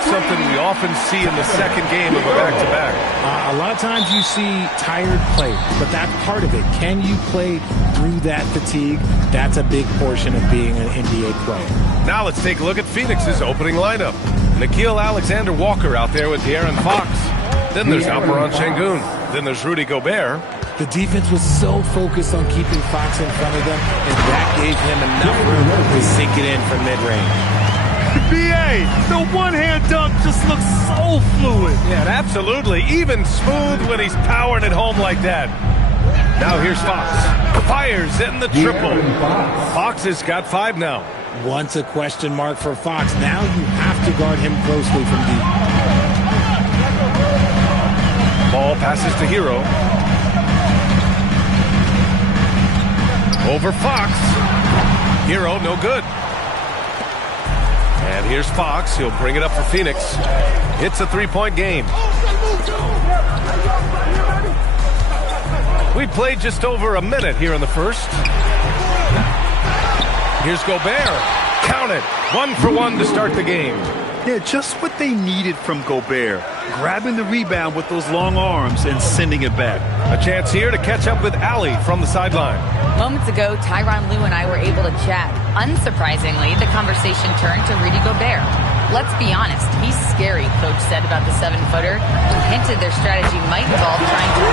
That's something we often see in the second game of a back-to-back. A lot of times you see tired play, but that's part of it. Can you play through that fatigue? That's a big portion of being an NBA player. Now let's take a look at Phoenix's opening lineup. Nikhil Alexander-Walker out there with De'Aaron Fox. Then there's Alperen Sengun. Then there's Rudy Gobert. The defense was so focused on keeping Fox in front of them, and that gave him enough room to sink it in from mid-range. BA, the one-hand dunk just looks so fluid. Yeah, absolutely. Even smooth when he's powering it home like that. Now here's Fox. Fires in the triple. Fox has got 5 now. Once a question mark for Fox. Now you have to guard him closely from deep. Ball passes to Hero. Over Fox. Hero, no good. And here's Fox. He'll bring it up for Phoenix. It's a 3-point game. We played just over a minute here in the first. Here's Gobert. Count it. 1 for 1 to start the game. Yeah, just what they needed from Gobert. Grabbing the rebound with those long arms and sending it back. A chance here to catch up with Allie from the sideline. Moments ago, Tyronn Lue and I were able to chat. Unsurprisingly, the conversation turned to Rudy Gobert. Let's be honest, he's scary, Coach said about the 7-footer. He hinted their strategy might involve trying to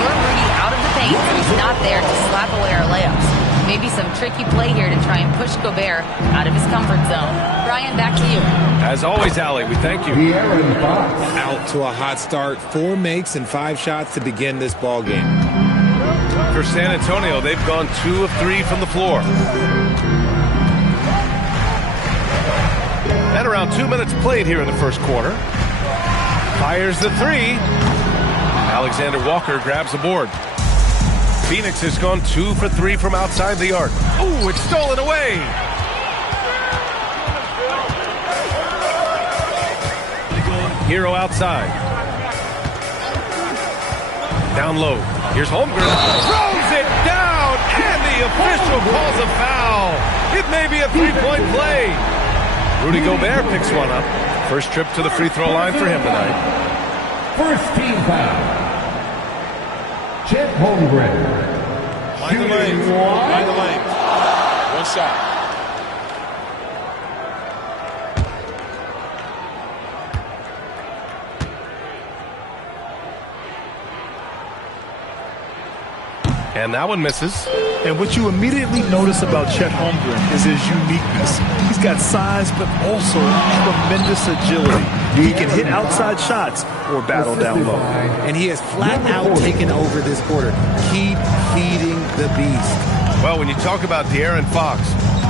lure Rudy out of the paint so he's not there to slap away our layups. Maybe some tricky play here to try and push Gobert out of his comfort zone. Brian, back to you. As always, Allie, we thank you. Out to a hot start. 4 makes and 5 shots to begin this ball game. For San Antonio, they've gone 2 of 3 from the floor. And around 2 minutes played here in the first quarter. Fires the 3. Alexander Walker grabs the board. Phoenix has gone 2 for 3 from outside the arc. Ooh, it's stolen away. Hero outside. Down low. Here's Holmgren. Throws it down, and the official calls a foul. It may be a 3-point play. Rudy Gobert picks one up. First trip to the free throw line for him tonight. First team foul. Chet Holmgren. Mind the lanes. Mind the lanes. 1 shot. And that one misses. And what you immediately notice about Chet Holmgren is his uniqueness. He's got size, but also tremendous agility. He can hit outside shots or battle down low. And he has flat out taken over this quarter. Keep feeding the beast. Well, when you talk about De'Aaron Fox,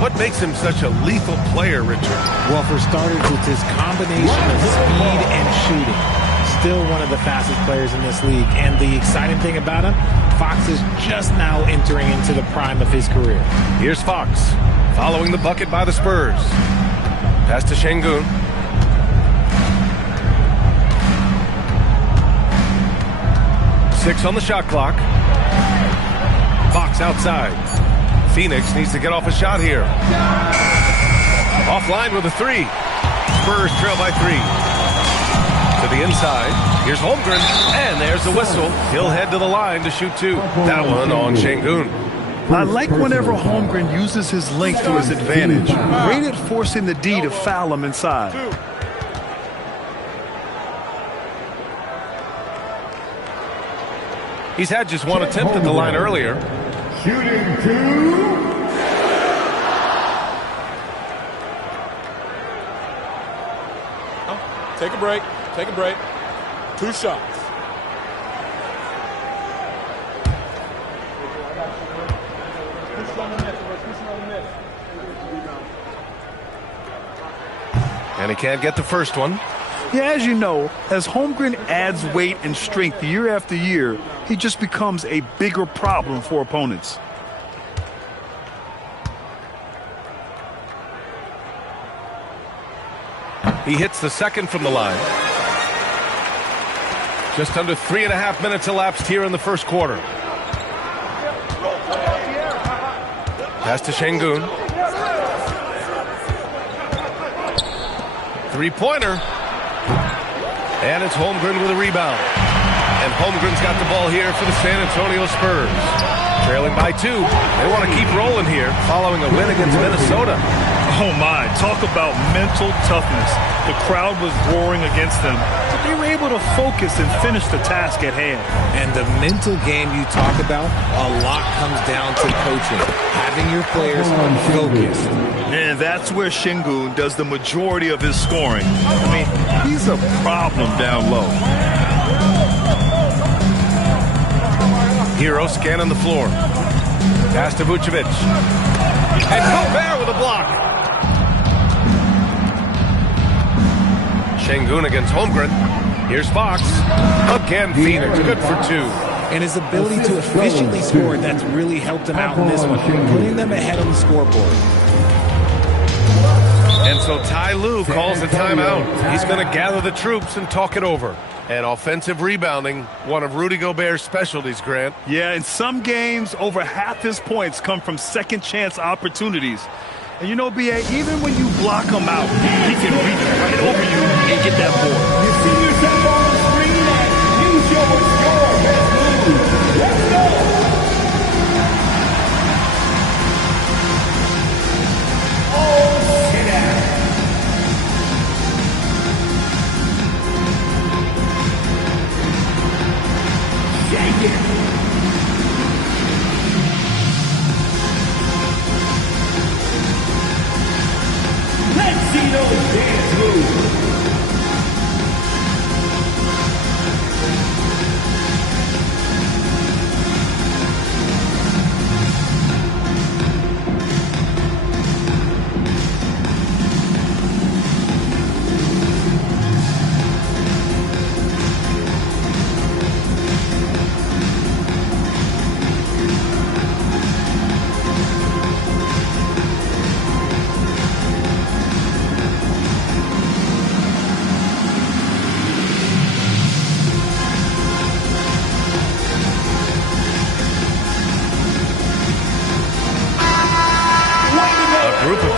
what makes him such a lethal player, Richard? Well, for starters, it's his combination of speed and shooting. Still one of the fastest players in this league. And the exciting thing about him, Fox is just now entering into the prime of his career. Here's Fox, following the bucket by the Spurs. Pass to Sengun. Six on the shot clock. Fox outside. Phoenix needs to get off a shot here. Offline with a 3. Spurs trail by 3. To the inside. Here's Holmgren. And there's the whistle. He'll head to the line to shoot 2. That one on Sengun. I like whenever Holmgren uses his length to his advantage. Great at forcing the D to foul him inside. He's had just 1 attempt at the line earlier. Shooting 2. Take a break. Take a break. 2 shots. And he can't get the first one. Yeah, as you know, as Holmgren adds weight and strength year after year, he just becomes a bigger problem for opponents. He hits the second from the line. Just under 3.5 minutes elapsed here in the first quarter. Pass to Sengun. 3-pointer. And it's Holmgren with a rebound. And Holmgren's got the ball here for the San Antonio Spurs. Trailing by 2. They want to keep rolling here following a win against Minnesota. Oh my, talk about mental toughness. The crowd was roaring against them, but they were able to focus and finish the task at hand. And the mental game you talk about, a lot comes down to coaching, having your players focused. And that's where Şengün does the majority of his scoring. I mean, he's a problem down low. Hero scanning the floor. Pass to Vucevic. And Gobert with a block. Şengün against Holmgren. Here's Fox. Again, Phoenix. Good for 2. And his ability to efficiently score, that's really helped him out in this one, putting them ahead on the scoreboard. And so Ty Lue calls a timeout. He's going to gather the troops and talk it over. And offensive rebounding, one of Rudy Gobert's specialties, Grant. Yeah, in some games, over half his points come from second-chance opportunities. And you know, B.A., even when you block him out, he can reach right over you and get that board. You see yourself on the screen and you show a score. Let's go. Oh, sit down. Shake it. Let's see those dance moves.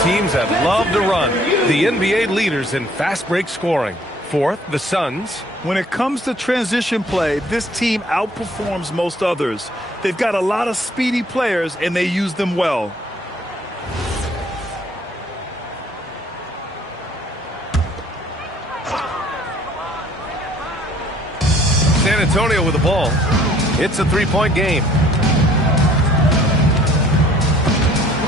Teams that love to run. The NBA leaders in fast break scoring. Fourth, the Suns. When it comes to transition play, this team outperforms most others. They've got a lot of speedy players, and they use them well. San Antonio with the ball. It's a three-point game.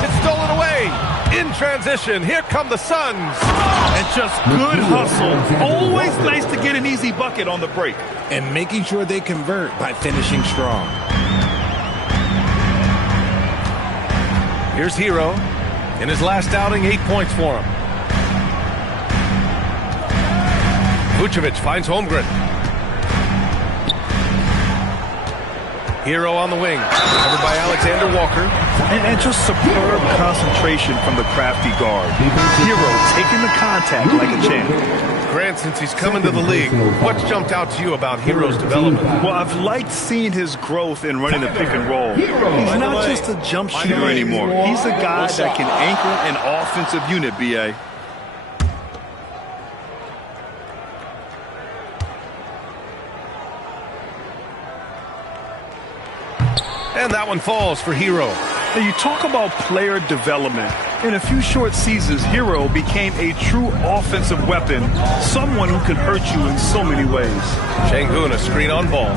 It's stolen away. In transition, here come the Suns. And just good hustle. Always nice to get an easy bucket on the break. And making sure they convert by finishing strong. Here's Hero. In his last outing, 8 points for him. Vucevic finds Holmgren. Hero on the wing, covered by Alexander Walker. And just superb concentration from the crafty guard. Hero taking the contact like a champ. Grant, since he's come into the league, what's jumped out to you about Hero's development? Well, I've liked seeing his growth in running the pick and roll. He's not just a jump shooter anymore. He's a guy that can anchor an offensive unit, B.A. And that one falls for Hero. Now you talk about player development. In a few short seasons, Hero became a true offensive weapon, someone who can hurt you in so many ways. Şengün, a screen on ball.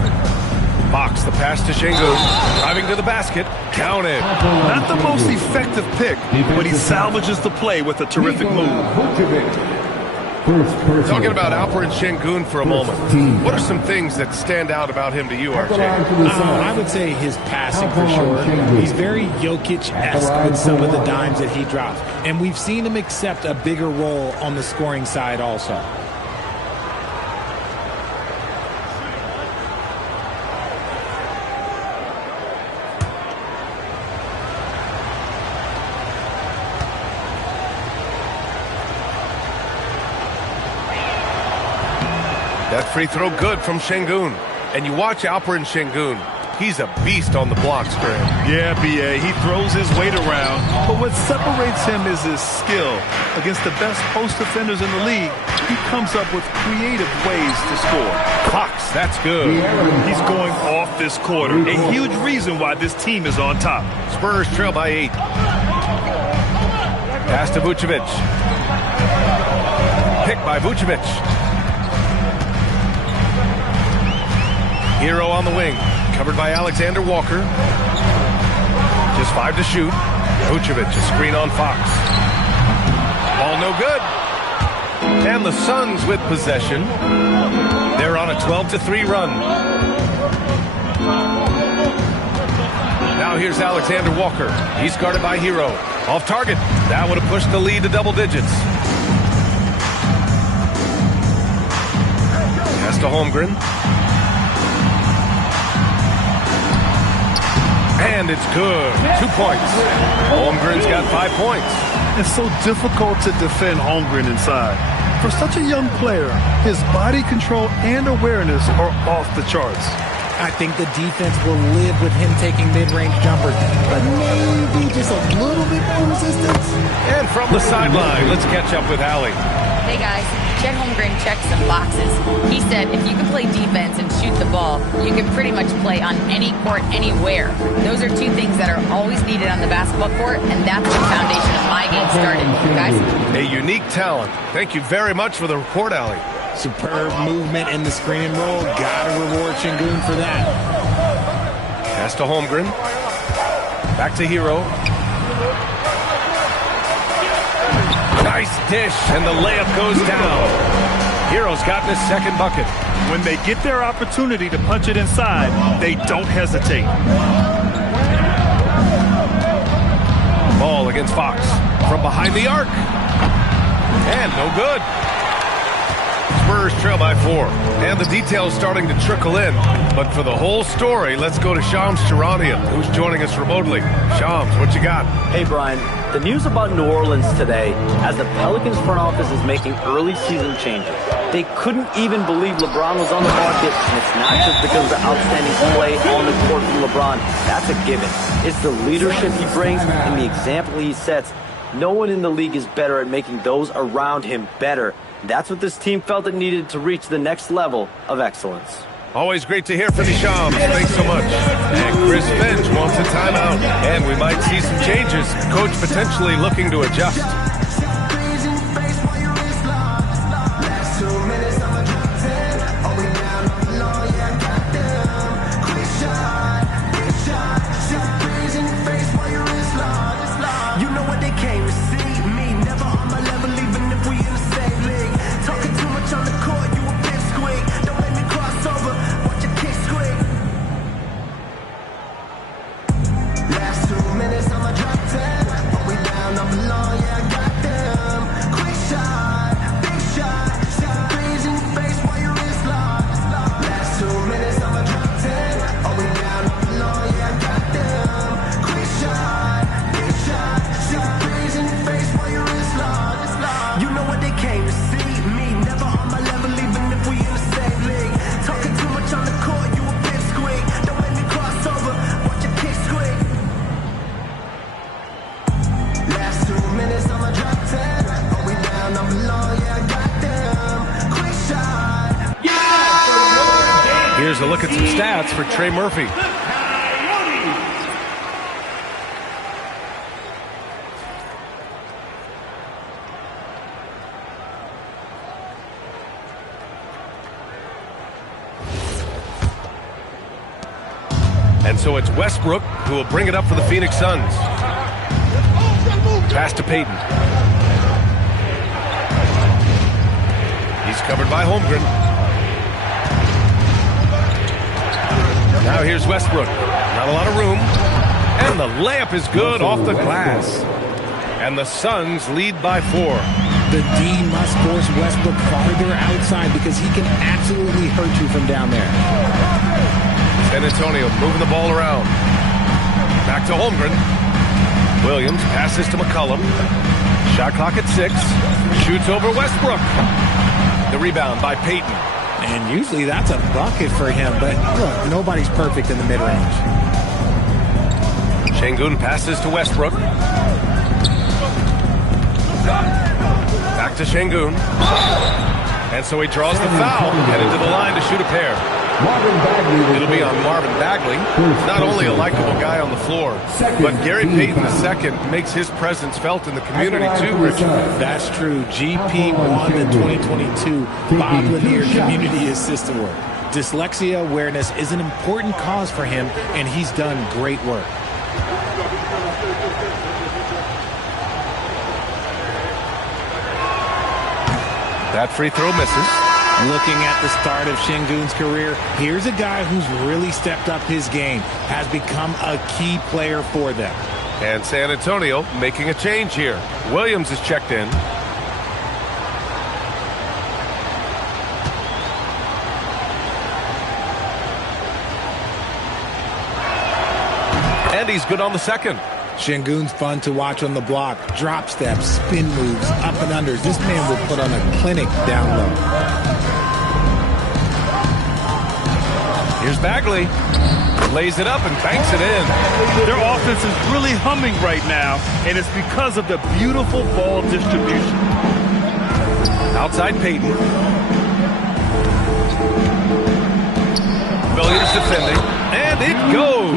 Fox, the pass to Şengün. Driving to the basket. Counted. Not the most effective pick, but he salvages the play with a terrific move. Talking about Alperen Şengün for a moment. What are some things that stand out about him to you, RJ? I would say his passing for sure. He's very Jokic-esque with some of the dimes that he drops. And we've seen him accept a bigger role on the scoring side also. That free throw good from Şengün. And you watch Alperen Şengün. He's a beast on the blocks, Graham. Yeah, B.A., he throws his weight around, but what separates him is his skill. Against the best post defenders in the league, he comes up with creative ways to score. Fox, that's good. He's going off this quarter, a huge reason why this team is on top. Spurs trail by 8. Pass to Vucevic. Pick by Vucevic. Hero on the wing. Covered by Alexander Walker. Just 5 to shoot. Vucevic, a screen on Fox. Ball no good. And the Suns with possession. They're on a 12-3 run. Now here's Alexander Walker. He's guarded by Hero. Off target. That would have pushed the lead to double digits. Pass to Holmgren. And it's good. 2 points. Holmgren's got 5 points. It's so difficult to defend Holmgren inside. For such a young player, his body control and awareness are off the charts. I think the defense will live with him taking mid-range jumpers, but maybe just a little bit more resistance. And from the sideline, let's catch up with Allie. Hey guys, Chet Holmgren checked some boxes. He said if you can play defense and shoot the ball, you can pretty much play on any court, anywhere. Those are 2 things that are always needed on the basketball court, and that's the foundation of my game started. Guys? A unique talent. Thank you very much for the report, Allie. Superb movement in the screen and roll. Gotta reward Şengün for that. Pass to Holmgren. Back to Hero. Nice dish, and the layup goes down. Hero's gotten his second bucket. When they get their opportunity to punch it inside, they don't hesitate. Ball against Fox. From behind the arc. And no good. Spurs trail by 4. And the details starting to trickle in. But for the whole story, let's go to Shams Charania, who's joining us remotely. Shams, what you got? Hey, Brian. The news about New Orleans today, as the Pelicans front office is making early season changes. They couldn't even believe LeBron was on the market, and it's not just because of the outstanding play on the court from LeBron. That's a given. It's the leadership he brings and the example he sets. No one in the league is better at making those around him better. That's what this team felt it needed to reach the next level of excellence. Always great to hear from you, Shams. Thanks so much. And Chris Finch wants a timeout. And we might see some changes. Coach potentially looking to adjust. Here's a look at some stats for Trey Murphy. And so it's Westbrook who will bring it up for the Phoenix Suns. Pass to Payton. He's covered by Holmgren. Now here's Westbrook. Not a lot of room. And the layup is good off the glass. And the Suns lead by 4. The D must force Westbrook farther outside because he can absolutely hurt you from down there. San Antonio moving the ball around. Back to Holmgren. Williams passes to McCollum. Shot clock at 6. Shoots over Westbrook. The rebound by Payton. And usually that's a bucket for him, but look, nobody's perfect in the mid-range. Şengün passes to Westbrook. Back to Şengün. And so he draws the foul, headed to the line to shoot a pair. It'll be on Marvin Bagley. Not only a likable guy on the floor, but Gary Payton II makes his presence felt in the community too, Richard. That's true. GP won the 2022 Bob Lanier Community Assist Award. Dyslexia awareness is an important cause for him, and he's done great work. That free throw misses. Looking at the start of Şengün's career, here's a guy who's really stepped up his game, has become a key player for them. And San Antonio making a change here. Williams is checked in. And he's good on the second. Şengün's fun to watch on the block. Drop steps, spin moves, up and unders. This man will put on a clinic down low. Here's Bagley. Lays it up and banks it in. Their offense is really humming right now, and it's because of the beautiful ball distribution. Outside Payton. Williams defending. And it goes.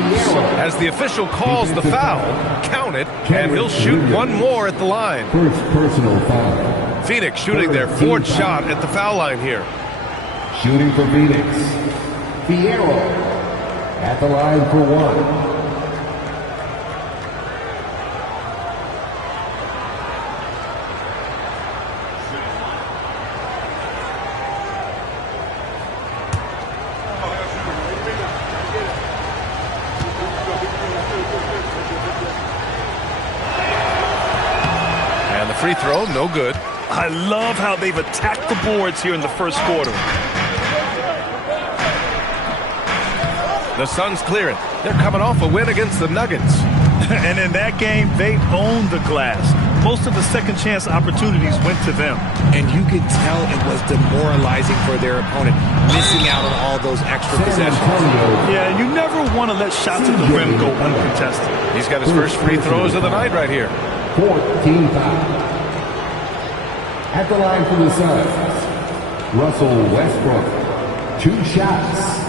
As the official calls the foul, count it, and he'll shoot one more at the line. First personal foul. Phoenix shooting their fourth shot at the foul line here. Shooting for Phoenix. Fierro at the line for one. And the free throw, no good. I love how they've attacked the boards here in the first quarter. The Suns clear it. They're coming off a win against the Nuggets. And in that game, they owned the glass. Most of the second chance opportunities went to them. And you could tell it was demoralizing for their opponent, missing out on all those extra possessions. Yeah, and you never want to let shots at the rim go uncontested. He's got his first free throws of the night right here. 14 foul. At the line for the Suns, Russell Westbrook. 2 shots.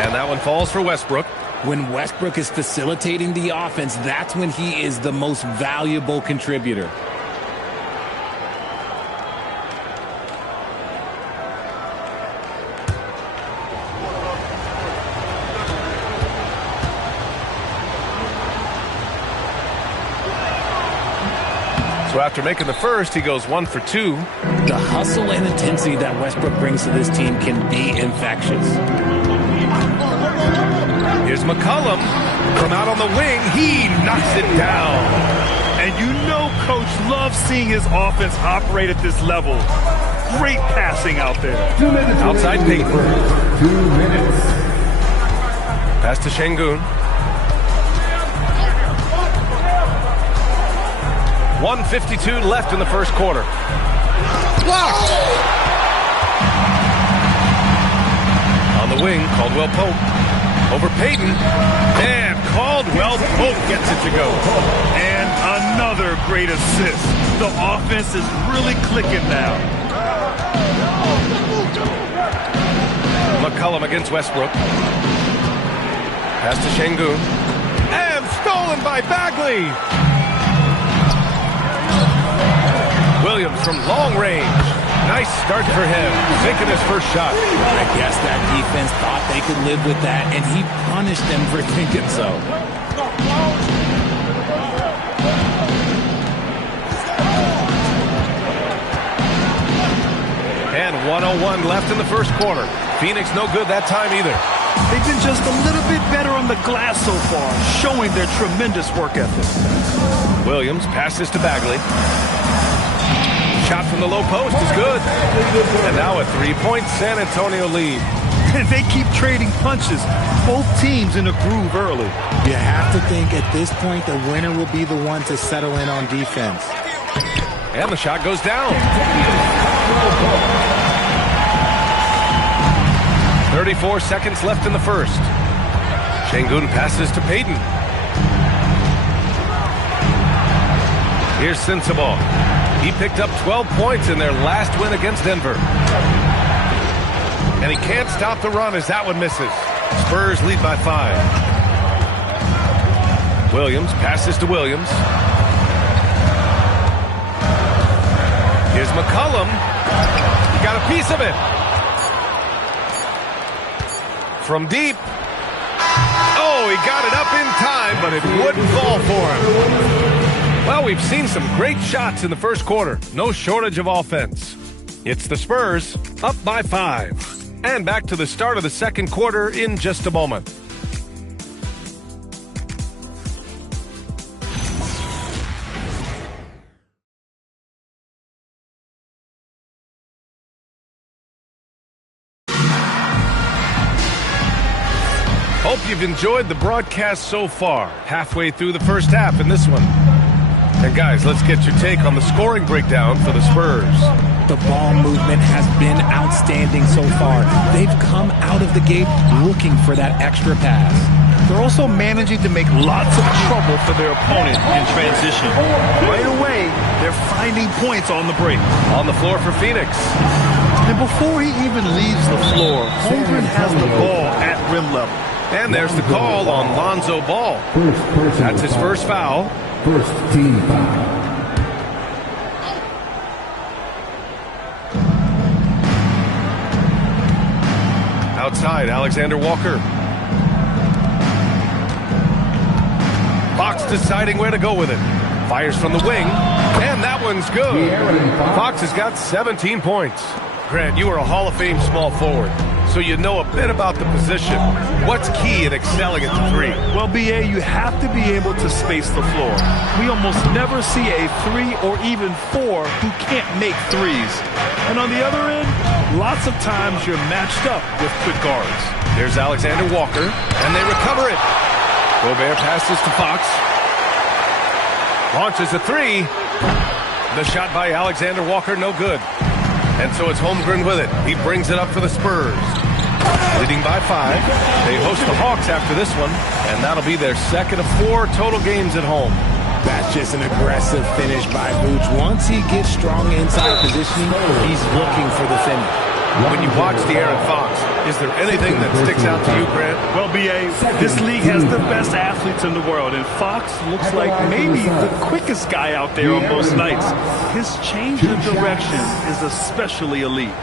And that one falls for Westbrook. When Westbrook is facilitating the offense, that's when he is the most valuable contributor. So after making the first, he goes 1 for 2. The hustle and intensity that Westbrook brings to this team can be infectious. Here's McCollum from out on the wing. He knocks it down. And you know Coach loves seeing his offense operate at this level. Great passing out there. 2 minutes. Outside Payton. 2 minutes. Pass to Şengün. 1:52 left in the first quarter. Blocked! On the wing, Caldwell Pope. Over Payton. And Caldwell Pope gets it to go. And another great assist. The offense is really clicking now. McCollum against Westbrook. Pass to Şengün. And stolen by Bagley. Williams from long range. Nice start for him, making his first shot. I guess that defense thought they could live with that, and he punished them for thinking so. And 1:01 left in the first quarter. Phoenix no good that time either. They've been just a little bit better on the glass so far, showing their tremendous work ethic. Williams passes to Bagley. Shot from the low post is good. And now a 3-point San Antonio lead. They keep trading punches. Both teams in a groove early. You have to think at this point the winner will be the one to settle in on defense. And the shot goes down. 34 seconds left in the first. Şengün passes to Payton. Here's Sensabaugh. He picked up 12 points in their last win against Denver. And he can't stop the run as that one misses. Spurs lead by 5. Williams passes to Williams. Here's McCollum. He got a piece of it. From deep. Oh, he got it up in time, but it wouldn't fall for him. Well, we've seen some great shots in the first quarter. No shortage of offense. It's the Spurs up by 5. And back to the start of the second quarter in just a moment. Hope you've enjoyed the broadcast so far. Halfway through the first half in this one. And guys, let's get your take on the scoring breakdown for the Spurs. The ball movement has been outstanding so far. They've come out of the gate looking for that extra pass. They're also managing to make lots of trouble for their opponent in transition. Right away, they're finding points on the break. On the floor for Phoenix. And before he even leaves the floor, Holmgren has the ball at rim level. And there's the call on Lonzo Ball. That's his first foul. First team foul. Outside, Alexander Walker. Fox deciding where to go with it. Fires from the wing, and that one's good. Fox has got 17 points. Grant, you are a Hall of Fame small forward, so you know a bit about the position. What's key in excelling at the 3? Well, BA, you have to be able to space the floor. We almost never see a 3 or even 4 who can't make threes. And on the other end, lots of times you're matched up with quick guards. There's Alexander Walker, and they recover it. Gobert passes to Fox. Launches a 3. The shot by Alexander Walker, no good. And so it's Holmgren with it. He brings it up for the Spurs. Leading by 5. They host the Hawks after this one, and that'll be their second of 4 total games at home. That's just an aggressive finish by Vooch. Once he gets strong inside positioning, he's looking for the finish. When you watch De'Aaron Fox, is there anything that sticks out to you, Grant? Well, BA, this league has the best athletes in the world, and Fox looks like maybe the quickest guy out there on most nights. His change of direction is especially elite.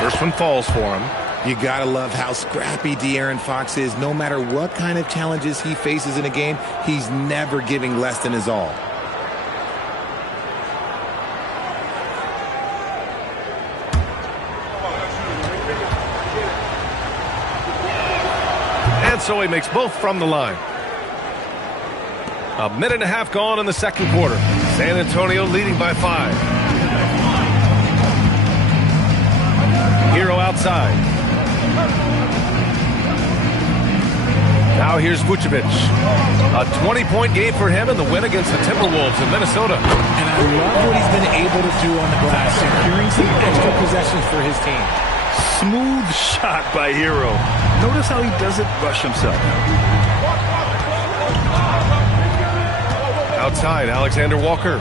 First one falls for him. You gotta love how scrappy De'Aaron Fox is. No matter what kind of challenges he faces in a game, he's never giving less than his all. And so he makes both from the line. A minute and a half gone in the second quarter. San Antonio leading by 5. Hero outside. Now here's Vucevic. A 20-point game for him in the win against the Timberwolves in Minnesota. And I love what he's been able to do on the glass, securing some extra possessions for his team. Smooth shot by Hero. Notice how he doesn't rush himself. Outside, Alexander Walker.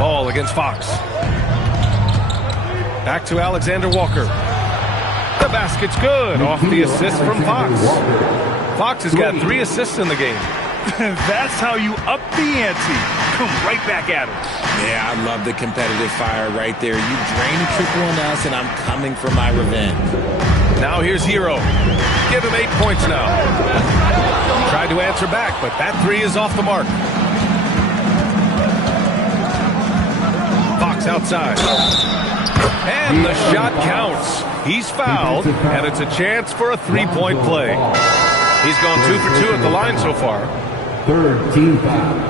Ball against Fox. Back to Alexander Walker. The basket's good off the assist from Fox. Fox has got 3 assists in the game. That's how you up the ante. Come right back at him. Yeah, I love the competitive fire right there. You drain a triple on us, and I'm coming for my revenge. Now here's Hero. Give him 8 points now. Tried to answer back, but that 3 is off the mark. Fox outside. And the shot counts. He's fouled, and it's a chance for a three-point play. He's gone 2 for 2 at the line so far. Third team foul.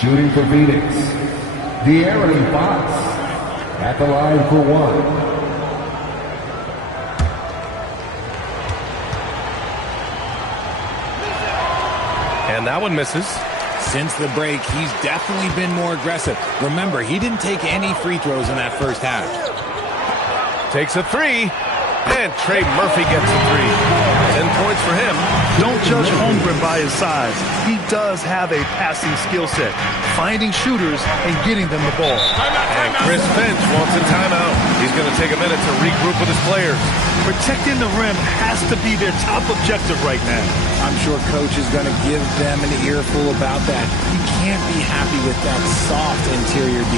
Shooting for Phoenix, De'Aaron Fox at the line for 1. And that one misses. Since the break, he's definitely been more aggressive. Remember, he didn't take any free throws in that first half. Takes a three, and Trey Murphy gets a three. 10 points for him. Don't judge Holmgren by his size. He does have a passing skill set, finding shooters and getting them the ball. And Chris Finch wants a timeout. He's going to take a minute to regroup with his players. Protecting the rim has to be their top objective right now. I'm sure Coach is going to give them an earful about that. You can't be happy with that soft interior D.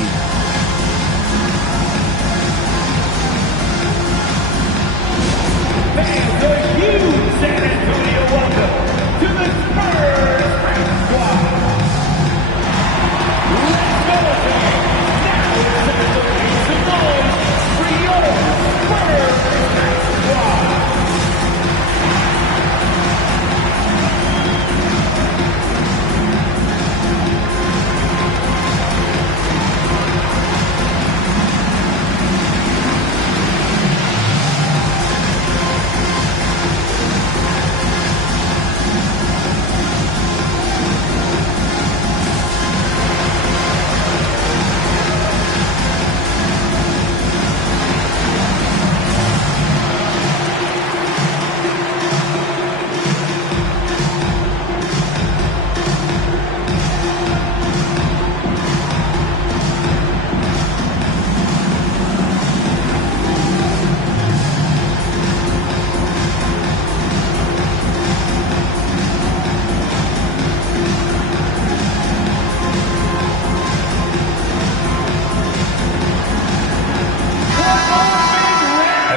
Fans of a huge San Antonio welcome to the Spurs practice squad. Let's go again. Now it's time to make some noise for your Spurs practice squad.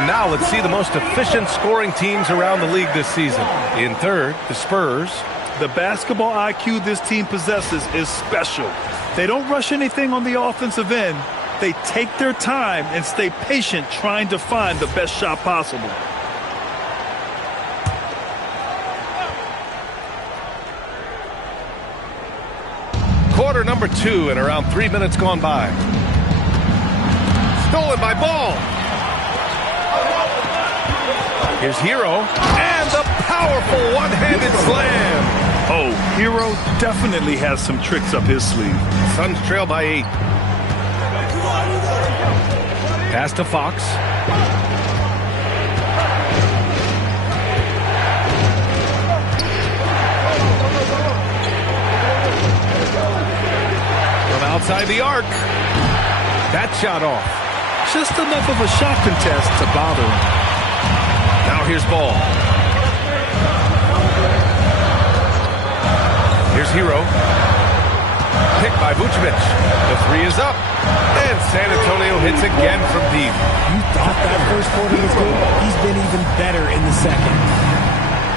Now let's see the most efficient scoring teams around the league this season. In third, the Spurs. The basketball IQ this team possesses is special. They don't rush anything on the offensive end. They take their time and stay patient trying to find the best shot possible. Quarter number 2 and around 3 minutes gone by. Stolen by Ball. Here's Hero, and the powerful one-handed slam. Oh, Hero definitely has some tricks up his sleeve. Suns trail by 8. Pass to Fox. From outside the arc. That shot off. Just enough of a shot contest to bother him. Now here's Ball. Here's Hero. Picked by Vucevic. The three is up. And San Antonio hits again from deep. You thought that first quarter was good? He's been even better in the second.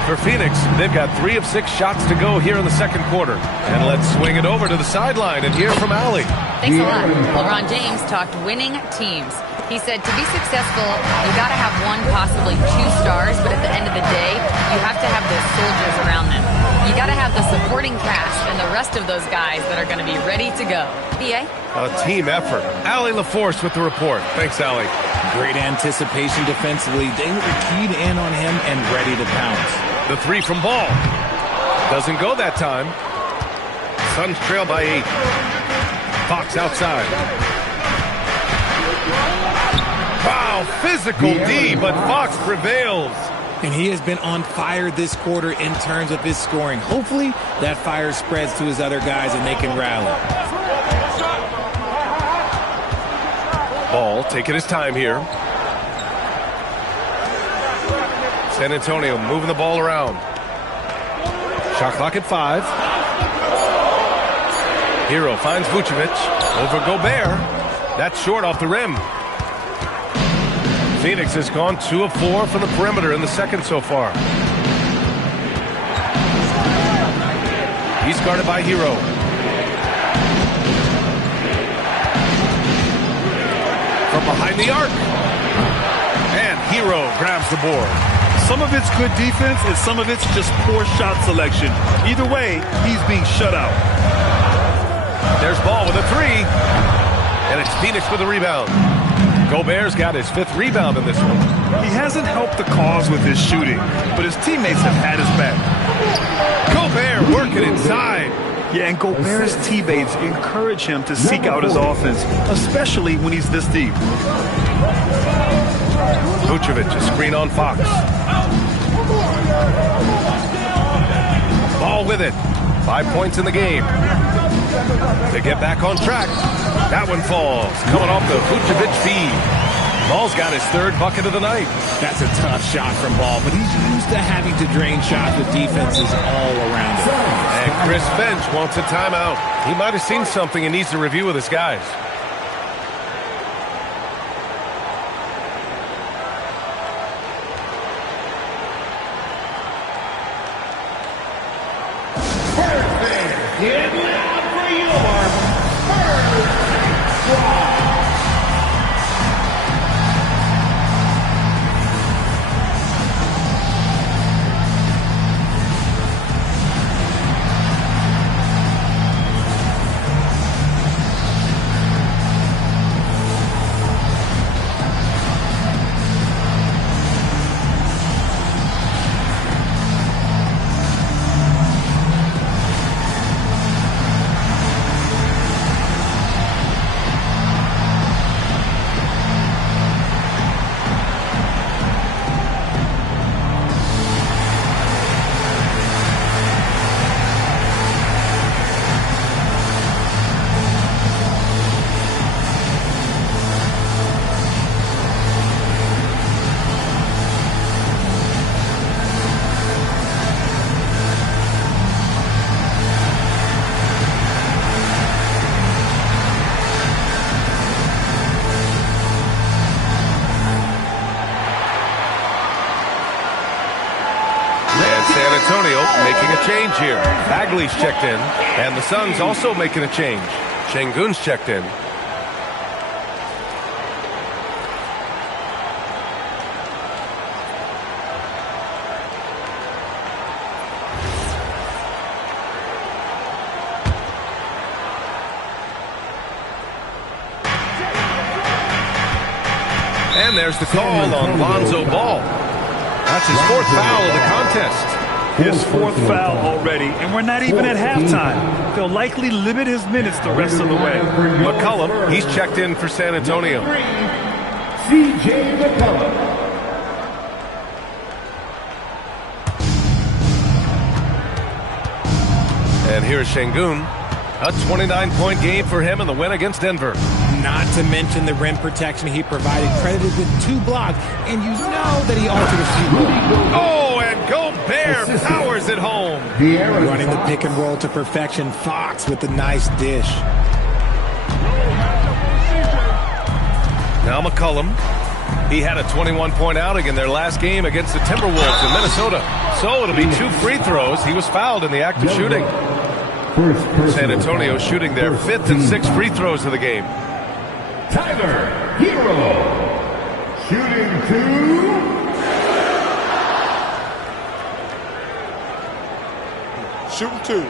For Phoenix, they've got 3 of 6 shots to go here in the second quarter. And let's swing it over to the sideline and hear from Allie. Thanks a lot. LeBron James talked winning teams. He said to be successful, you got to have 1, possibly 2 stars, but at the end of the day, you have to have those soldiers around them. You got to have the supporting cast and the rest of those guys that are going to be ready to go. BA? A team effort. Allie LaForce with the report. Thanks, Allie. Great anticipation defensively. They were keyed in on him and ready to pounce. The three from Ball. Doesn't go that time. Suns trail by 8. Fox outside. Wow, physical D, but Fox prevails. And he has been on fire this quarter in terms of his scoring. Hopefully, that fire spreads to his other guys and they can rally. Ball taking his time here. San Antonio moving the ball around. Shot clock at 5. Hero finds Vucevic. Over Gobert. That's short off the rim. Phoenix has gone 2 of 4 from the perimeter in the second so far. He's guarded by Hero. from behind the arc. And Hero grabs the board. Some of it's good defense, and some of it's just poor shot selection. Either way, he's being shut out. There's Ball with a three. And it's Phoenix with a rebound. Gobert's got his 5th rebound in this one. He hasn't helped the cause with his shooting, but his teammates have had his back. Gobert working inside. Yeah, and Gobert's teammates encourage him to seek out his offense, especially when he's this deep. Vucevic, a screen on Fox. Ball with it. 5 points in the game. To get back on track. That one falls. Coming off the Vucevic feed. Ball's got his 3rd bucket of the night. That's a tough shot from Ball, but he's used to having to drain shots with defenses all around him. And Chris Finch wants a timeout. He might have seen something and needs to review with his guys. Get loud for your first squad. San Antonio making a change here. Bagley's checked in, and the Suns also making a change. Şengün's checked in. And there's the call on Lonzo Ball. That's his 4th foul of the contest. His 4th foul already, and we're not even at halftime. They'll likely limit his minutes the rest of the way. McCollum, he's checked in for San Antonio. C.J. McCollum. And here's Şengün. A 29-point game for him in the win against Denver. Not to mention the rim protection he provided, credited with 2 blocks, and you know that he altered a few more. Oh, and Gobert powers it home. Running the pick and roll to perfection. Fox with a nice dish. Now McCollum. He had a 21-point outing in their last game against the Timberwolves in Minnesota. So it'll be 2 free throws. He was fouled in the act of shooting. San Antonio shooting their 5th and 6th free throws of the game. Tyler Hero. Shooting 2. Shooting 2.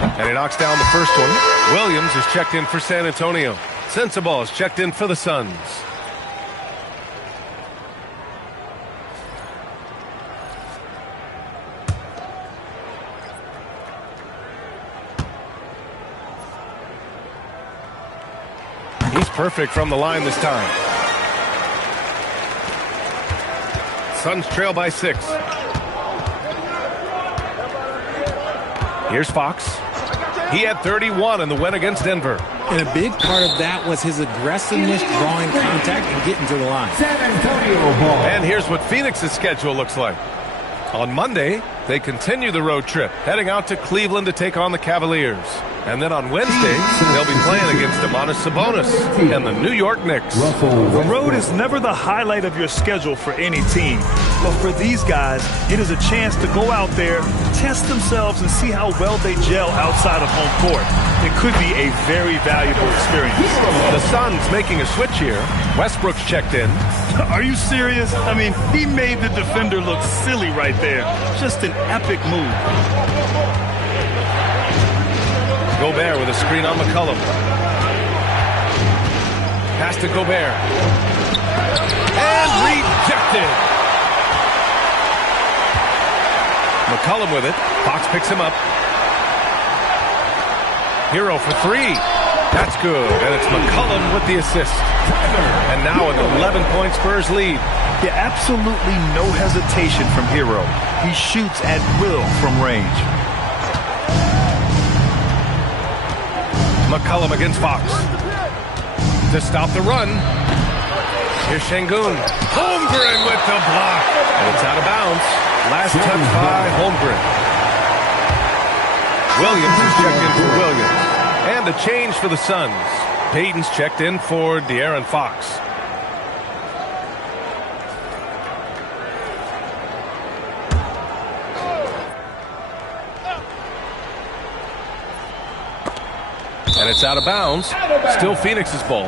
And he knocks down the first one. Williams is checked in for San Antonio. Sensabaugh is checked in for the Suns. He's perfect from the line this time. Suns trail by 6. Here's Fox. He had 31 in the win against Denver. And a big part of that was his aggressiveness, drawing contact and getting to the line. San Antonio ball. And here's what Phoenix's schedule looks like. On Monday, they continue the road trip, heading out to Cleveland to take on the Cavaliers. And then on Wednesday, they'll be playing against Domantas Sabonis and the New York Knicks. The road is never the highlight of your schedule for any team. But for these guys, it is a chance to go out there, test themselves, and see how well they gel outside of home court. It could be a very valuable experience. The Suns making a switch here. Westbrook's checked in. Are you serious? I mean, he made the defender look silly right there. Just an epic move. Gobert with a screen on McCollum. Pass to Gobert. And rejected. McCollum with it. Fox picks him up. Hero for three. That's good. And it's McCollum with the assist. And now an 11-point Spurs lead. Yeah, absolutely no hesitation from Hero. He shoots at will from range. McCollum against Fox. To stop the run. Here's Şengün. Holmgren with the block. And it's out of bounds. Last touch by Holmgren. Williams is checked in for Williams. And a change for the Suns. Payton's checked in for De'Aaron Fox. And it's out of bounds. Still Phoenix's ball.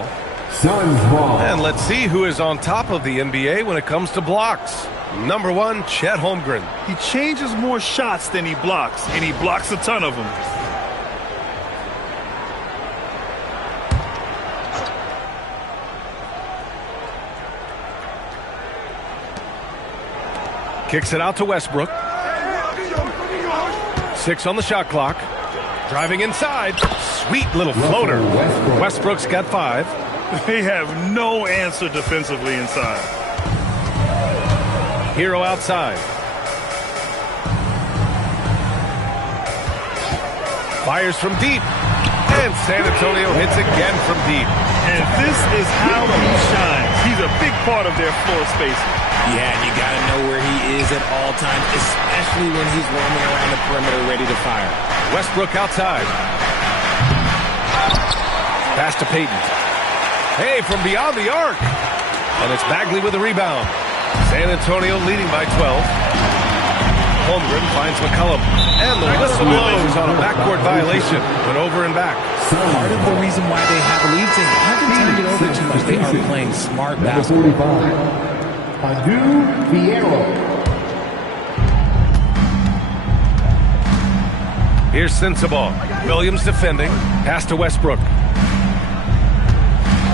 And let's see who is on top of the NBA when it comes to blocks. Number one, Chet Holmgren. He changes more shots than he blocks, and he blocks a ton of them. Kicks it out to Westbrook. 6 on the shot clock. Driving inside. Sweet little floater. Westbrook's got 5. They have no answer defensively inside. Hero outside. Fires from deep. And San Antonio hits again from deep. And this is how he shines. He's a big part of their floor spacing. Yeah, and you got to know where he is at all times, especially when he's roaming around the perimeter ready to fire. Westbrook outside. Pass to Payton. Hey, from beyond the arc. And it's Bagley with the rebound. San Antonio leading by 12. Holmgren finds McCollum. And the whistle blows on a backcourt violation. Went over and back. Part of the reason why they have leads, they haven't turned it over too much. They are playing smart basketball. Here's Sensabaugh. Williams defending. Pass to Westbrook.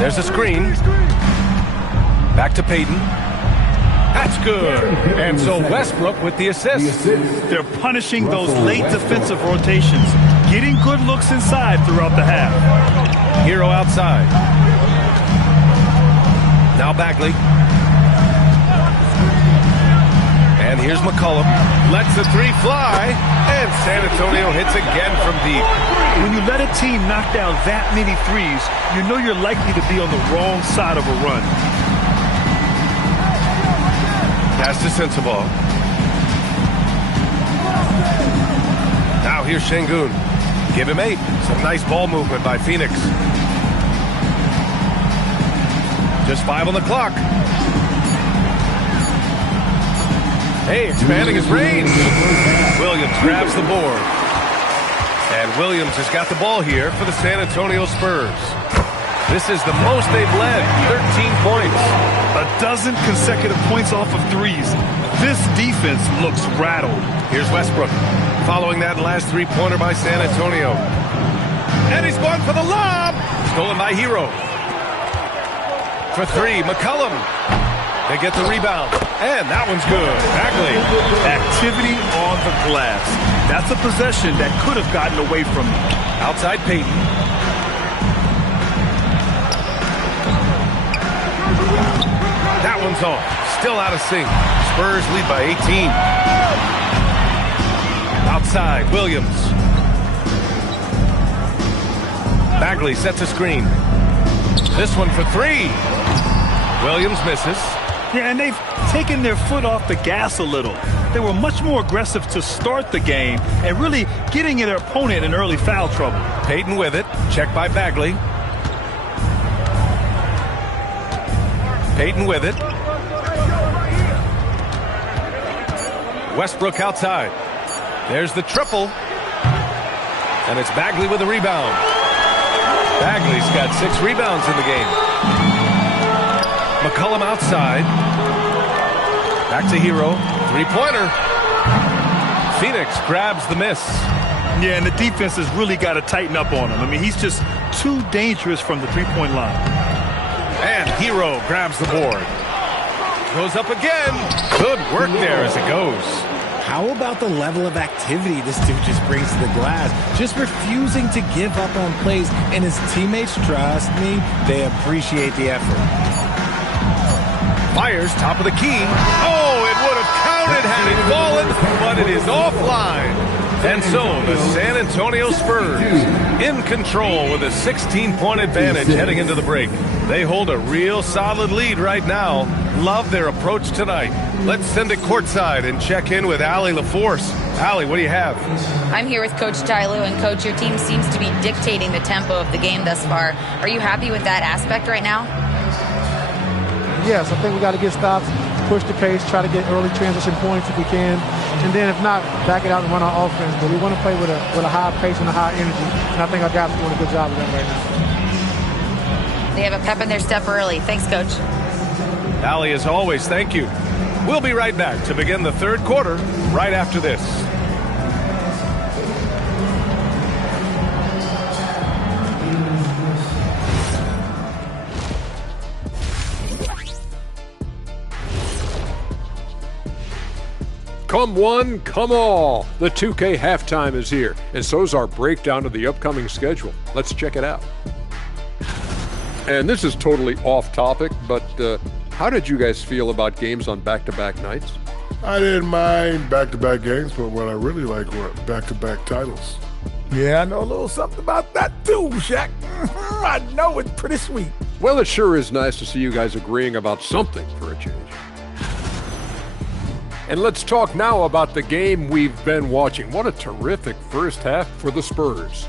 There's a screen. Back to Payton. That's good. And so Westbrook with the assist. They're punishing those late defensive rotations, getting good looks inside throughout the half. Hero outside. Now Bagley. And here's McCollum. Lets the three fly. And San Antonio hits again from deep. When you let a team knock down that many threes, you know you're likely to be on the wrong side of a run. Pass to Sensabaugh. Now here's Şengün. Give him 8. Some nice ball movement by Phoenix. Just 5 on the clock. Hey, expanding his range. Williams grabs the board. And Williams has got the ball here for the San Antonio Spurs. This is the most they've led, 13 points. 12 consecutive points off of threes. This defense looks rattled. Here's Westbrook following that last three-pointer by San Antonio. And he's going for the lob. Stolen by Hero. For 3, McCollum. They get the rebound. And that one's good. Bagley. Activity on the glass. That's a possession that could have gotten away from them. Outside Payton. That one's off. Still out of sync. Spurs lead by 18. Outside, Williams. Bagley sets a screen. This one for 3. Williams misses. Yeah, and they've taken their foot off the gas a little. they were much more aggressive to start the game and really getting their opponent in early foul trouble. Payton with it. Checked by Bagley. Payton with it. Westbrook outside. There's the triple. And it's Bagley with the rebound. Bagley's got 6 rebounds in the game. McCollum outside. Back to Hero. Three-pointer. Phoenix grabs the miss. Yeah, and the defense has really got to tighten up on him. I mean, he's just too dangerous from the three-point line. And Hero grabs the board. Goes up again. Good work there as it goes. How about the level of activity this dude just brings to the glass? Just refusing to give up on plays, and his teammates, trust me, they appreciate the effort. Fires top of the key. Oh, it would have counted had it fallen, but it is offline. And so the San Antonio Spurs in control with a 16-point advantage heading into the break. They hold a real solid lead right now. Love their approach tonight. Let's send it courtside and check in with Allie LaForce. Allie, what do you have? I'm here with Coach Ty Lue, and Coach, your team seems to be dictating the tempo of the game thus far. Are you happy with that aspect right now? Yes, I think we got to get stops, push the pace, try to get early transition points if we can, and then if not, back it out and run our offense. But we want to play with a high pace and a high energy, and I think our guys are doing a good job of that right now. They have a pep in their step early. Thanks, Coach. Allie, as always, thank you. We'll be right back to begin the third quarter right after this. Come one, come all. The 2K halftime is here, and so's our breakdown of the upcoming schedule. Let's check it out. And this is totally off topic, but how did you guys feel about games on back-to-back nights? I didn't mind back-to-back games, but what I really like were back-to-back titles. Yeah, I know a little something about that too, Shaq. I know it's pretty sweet. Well, it sure is nice to see you guys agreeing about something for a change. And let's talk now about the game we've been watching. What a terrific first half for the Spurs.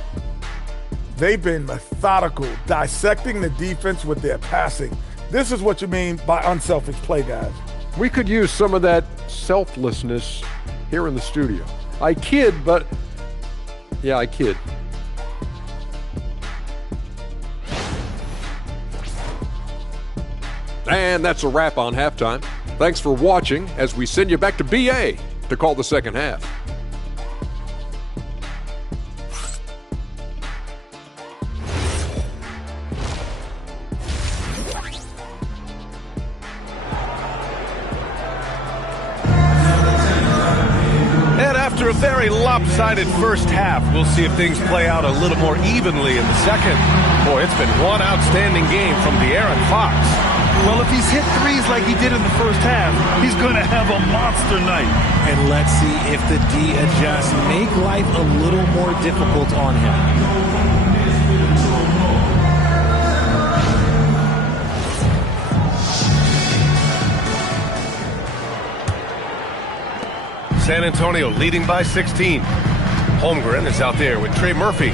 They've been methodical, dissecting the defense with their passing. This is what you mean by unselfish play, guys. We could use some of that selflessness here in the studio. I kid, but yeah, I kid. And that's a wrap on halftime. Thanks for watching as we send you back to BA to call the second half. And after a very lopsided first half, we'll see if things play out a little more evenly in the second. Boy, it's been one outstanding game from De'Aaron Fox. Well, if he's hit threes like he did in the first half, he's going to have a monster night. And let's see if the D adjusts, make life a little more difficult on him. San Antonio leading by 16. Holmgren is out there with Trey Murphy.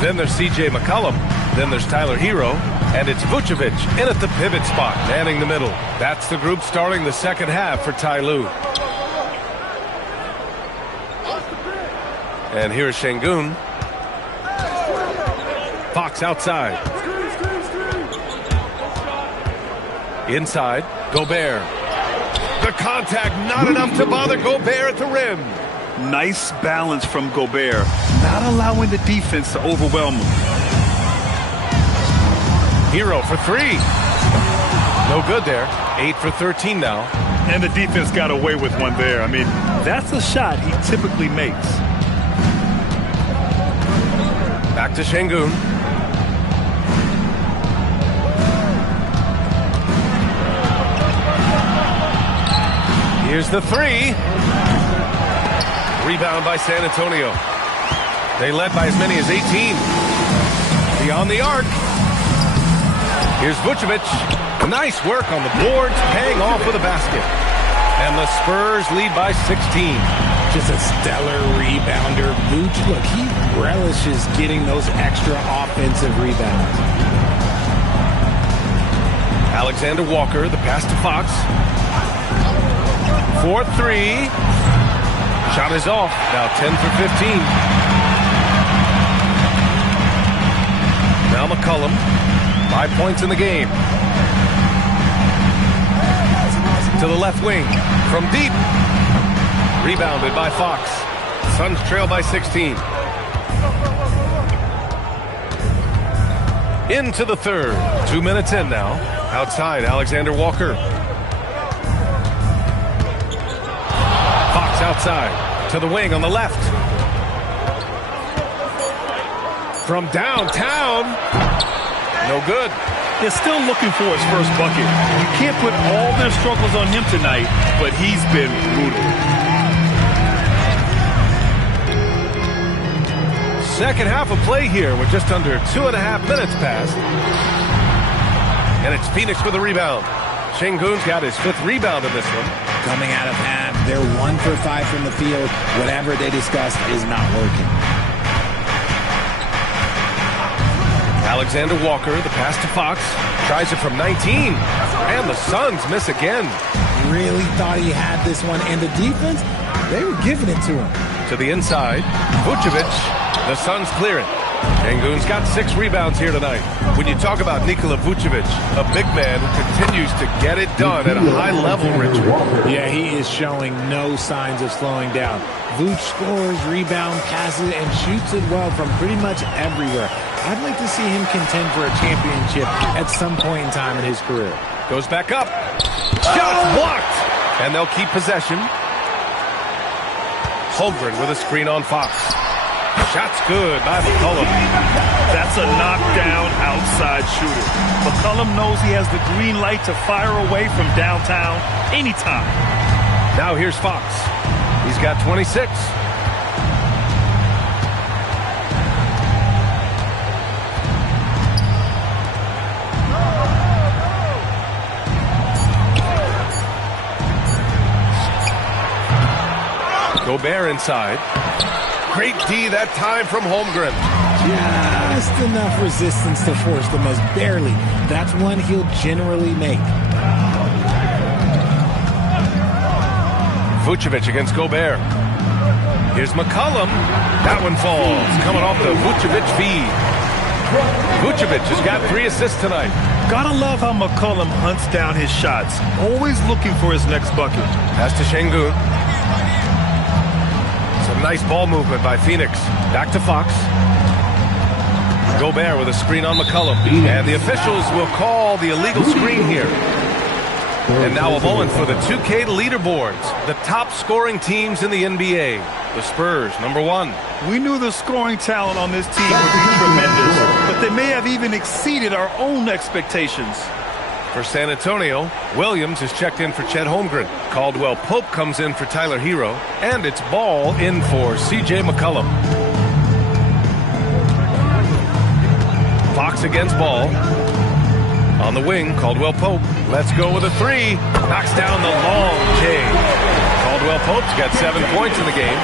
Then there's C.J. McCollum. Then there's Tyler Hero. And it's Vucevic in at the pivot spot, manning the middle. That's the group starting the second half for Ty Lue. And here's Şengün. Fox outside. Inside, Gobert. The contact not enough to bother Gobert at the rim. Nice balance from Gobert, not allowing the defense to overwhelm him. Hero for three. No good there. 8 for 13 now. And the defense got away with one there. I mean, that's a shot he typically makes. Back to Şengün. Here's the three. Rebound by San Antonio. They led by as many as 18. Beyond the arc. Here's Vucevic. Nice work on the boards, paying off with a basket. And the Spurs lead by 16. Just a stellar rebounder. Vooch, look, he relishes getting those extra offensive rebounds. Alexander Walker, the pass to Fox. 4-3. Shot is off. Now 10 for 15. Now McCollum. 5 points in the game. To the left wing. From deep. Rebounded by Fox. Suns trail by 16. Into the third. 2 minutes in now. Outside, Alexander Walker. Fox outside. To the wing on the left. From downtown. No good. They're still looking for his first bucket. You can't put all their struggles on him tonight, but he's been brutal. Second half of play here with just under 2.5 minutes passed. And it's Phoenix with a rebound. Şengün's got his 5th rebound in this one. Coming out of half, they're 1 for 5 from the field. Whatever they discussed is not working. Alexander Walker, the pass to Fox. Tries it from 19. And the Suns miss again. Really thought he had this one. And the defense, they were giving it to him. To the inside. Vucevic. The Suns clear it. Şengün's got 6 rebounds here tonight. When you talk about Nikola Vucevic, a big man who continues to get it done at a high level, Richard. Yeah, he is showing no signs of slowing down. Vooch scores, rebound, passes, and shoots it well from pretty much everywhere. I'd like to see him contend for a championship at some point in time in his career. Goes back up. Shot blocked. And they'll keep possession. Holmgren with a screen on Fox. Shot's good by McCollum. That's a knockdown outside shooter. McCollum knows he has the green light to fire away from downtown anytime. Now here's Fox. He's got 26. Gobert inside. Great D that time from Holmgren. Just enough resistance to force the miss. Barely. That's one he'll generally make. Vucevic against Gobert. Here's McCollum. That one falls. Coming off the Vucevic feed. Vucevic has got 3 assists tonight. Gotta love how McCollum hunts down his shots. Always looking for his next bucket. Pass to Şengün. Nice ball movement by Phoenix. Back to Fox. Gobert with a screen on McCollum. And the officials will call the illegal screen here. And now a moment for the 2K leaderboards. The top scoring teams in the NBA. The Spurs, number 1. We knew the scoring talent on this team would be tremendous, but they may have even exceeded our own expectations. For San Antonio, Williams is checked in for Chet Holmgren. Caldwell Pope comes in for Tyler Hero. And it's Ball in for C.J. McCollum. Fox against Ball. On the wing, Caldwell Pope. Let's go with a 3. Knocks down the long J. Caldwell Pope's got 7 points in the game.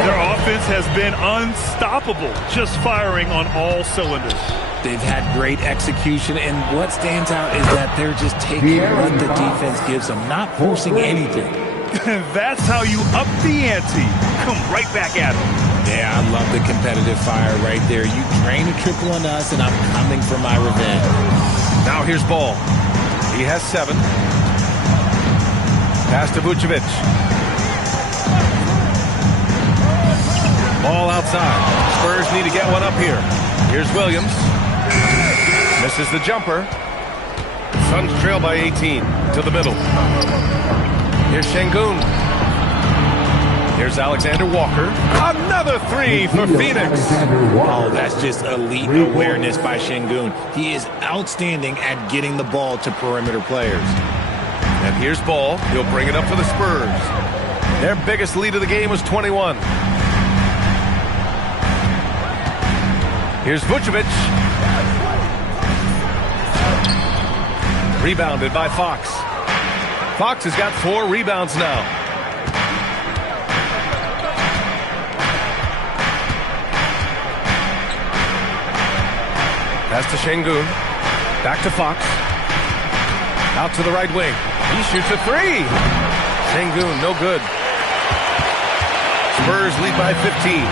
Their offense has been unstoppable, just firing on all cylinders. They've had great execution, and what stands out is that they're just taking what the defense gives them, not forcing anything. That's how you up the ante. Come right back at them. Yeah, I love the competitive fire right there. You drain a triple on us, and I'm coming for my revenge. Now here's Ball. He has 7. Pass to Vucevic. Ball outside. Spurs need to get one up here. Here's Williams. Misses the jumper. Suns trail by 18 to the middle. Here's Şengün. Here's Alexander Walker. Another 3 for Phoenix. Oh, that's just elite awareness by Şengün. He is outstanding at getting the ball to perimeter players. And here's Ball. He'll bring it up for the Spurs. Their biggest lead of the game was 21. Here's Vucevic. Rebounded by Fox. Fox has got 4 rebounds now. Pass to Şengün. Back to Fox. Out to the right wing. He shoots a 3. Şengün, no good. Spurs lead by 15.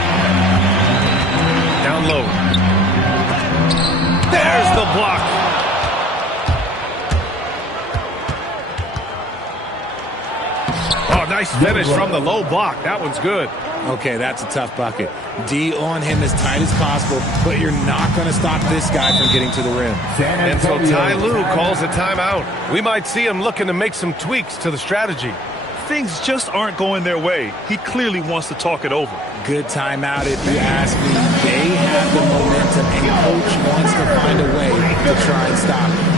Down low. There's the block. Oh, nice finish from the low block. That one's good. Okay, that's a tough bucket. D on him as tight as possible, but you're not going to stop this guy from getting to the rim. And so Ty Lue calls a timeout. We might see him looking to make some tweaks to the strategy. Things just aren't going their way. He clearly wants to talk it over. Good timeout if you ask me. They have the momentum, and coach wants to find a way to try and stop it.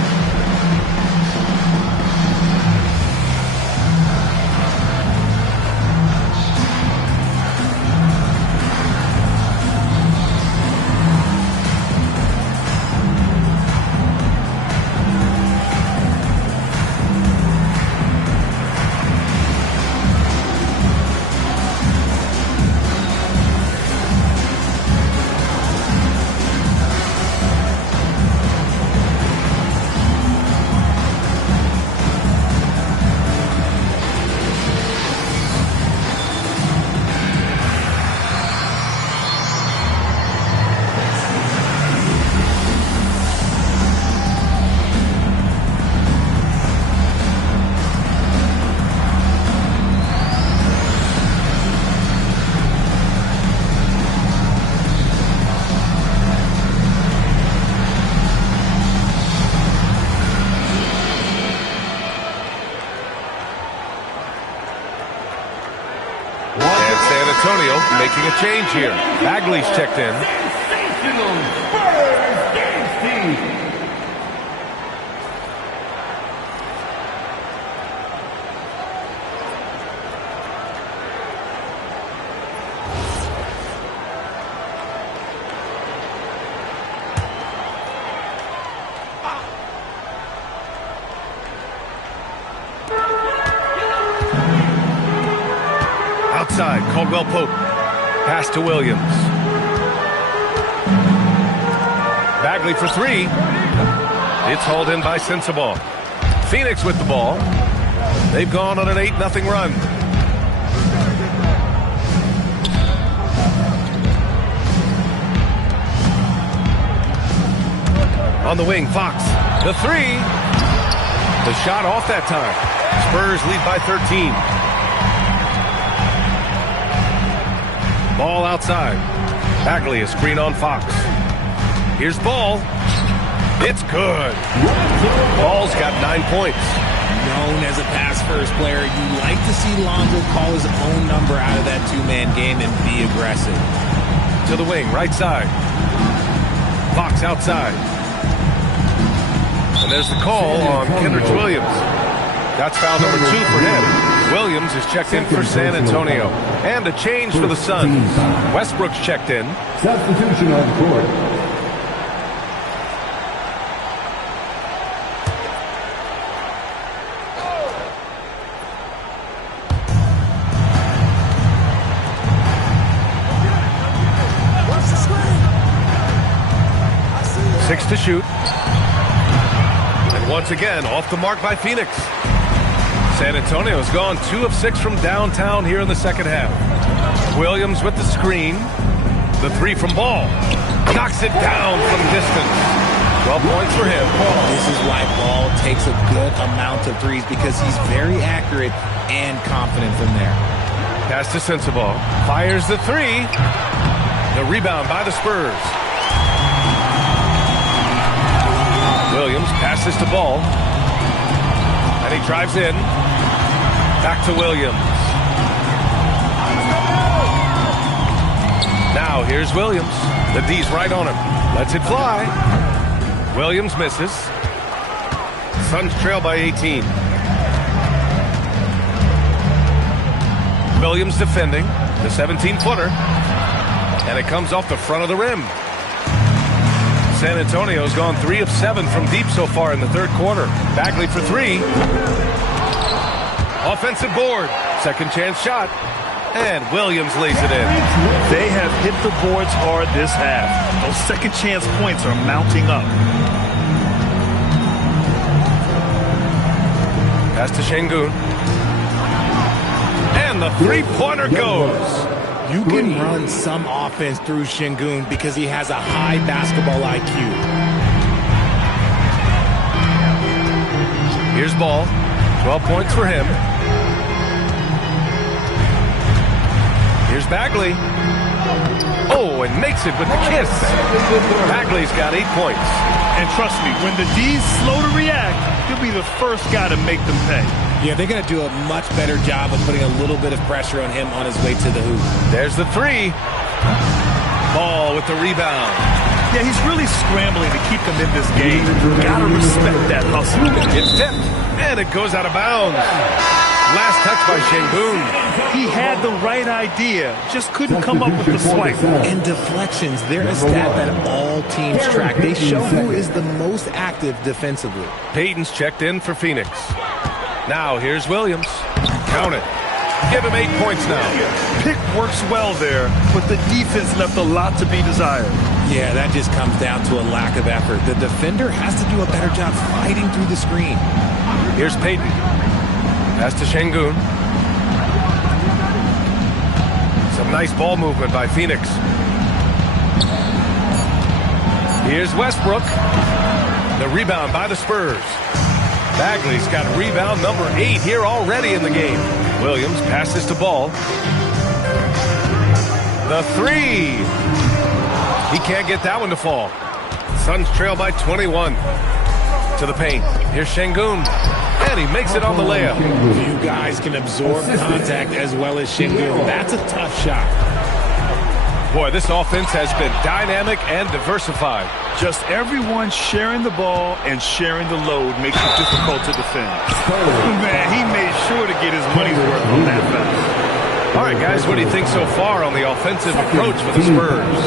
Antonio making a change here. Bagley's checked in. Sensational Spurs dance team. Outside, Caldwell Pope. Pass to Williams. Bagley for 3. It's hauled in by Sensabaugh. Phoenix with the ball. They've gone on an 8-0 run. On the wing, Fox. The 3. The shot off that time. Spurs lead by 13. Ball outside. Bagley a screen on Fox. Here's Ball. It's good. Ball's got 9 points. Known as a pass-first player, you like to see Lonzo call his own number out of that two-man game and be aggressive. To the wing, right side. Fox outside. And there's the call on Kendrick Williams. That's foul number 2 for him. Williams is checked in for San Antonio. And a change for the Suns. Westbrook's checked in. Substitution on the court. Six to shoot. And once again, off the mark by Phoenix. San Antonio's gone 2 of 6 from downtown here in the second half. Williams with the screen. The 3 from Ball. Knocks it down from distance. 12 points for him. This is why Ball takes a good amount of threes, because he's very accurate and confident from there. Pass to Sensabaugh. Fires the 3. The rebound by the Spurs. Williams passes to Ball. And he drives in. Back to Williams. Now here's Williams. The D's right on him. Lets it fly. Williams misses. Suns trail by 18. Williams defending. The 17-footer. And it comes off the front of the rim. San Antonio's gone 3 of 7 from deep so far in the third quarter. Bagley for 3. Offensive board. Second chance shot. And Williams lays it in. They have hit the boards hard this half. Those second chance points are mounting up. Pass to Şengün. And the three-pointer goes. You can run some offense through Şengün because he has a high basketball IQ. Here's ball. 12 points for him. Here's Bagley. Oh, and makes it with the kiss. Bagley's got 8 points. And trust me, when the D's slow to react, he'll be the first guy to make them pay. Yeah, they're going to do a much better job of putting a little bit of pressure on him on his way to the hoop. There's the three. Ball with the rebound. Yeah, he's really scrambling to keep them in this game. Gotta respect that hustle. It's tipped, and it goes out of bounds. Last touch by Şengün. He had the right idea, just couldn't come up with the swipe. And deflections, they're a stat that all teams track. They show who is the most active defensively. Payton's checked in for Phoenix. Now here's Williams. Count it. Give him 8 points now. Pick works well there, but the defense left a lot to be desired. Yeah, that just comes down to a lack of effort. The defender has to do a better job fighting through the screen. Here's Payton. Pass to Şengün. Some nice ball movement by Phoenix. Here's Westbrook. The rebound by the Spurs. Bagley's got rebound number 8 here already in the game. Williams passes to Ball. The three. He can't get that one to fall. Suns trail by 21. To the paint. Here's Şengün. And he makes it on the layup. You guys can absorb contact as well as Şengün. That's a tough shot. Boy, this offense has been dynamic and diversified. Just everyone sharing the ball and sharing the load makes it difficult to defend. Man, he made sure to get his money's worth on that foul. All right, guys, what do you think so far on the offensive approach for the Spurs?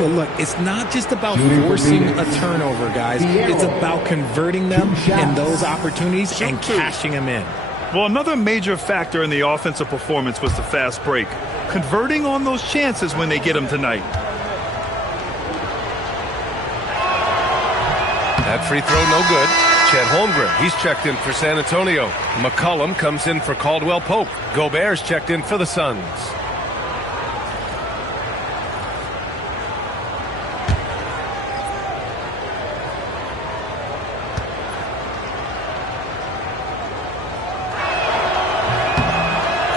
Well, look, it's not just about forcing a turnover, guys. It's about converting them in those opportunities and cashing them in. Well, another major factor in the offensive performance was the fast break. Converting on those chances when they get them tonight. That free throw no good. Chet Holmgren, he's checked in for San Antonio. McCollum comes in for Caldwell Pope. Gobert's checked in for the Suns.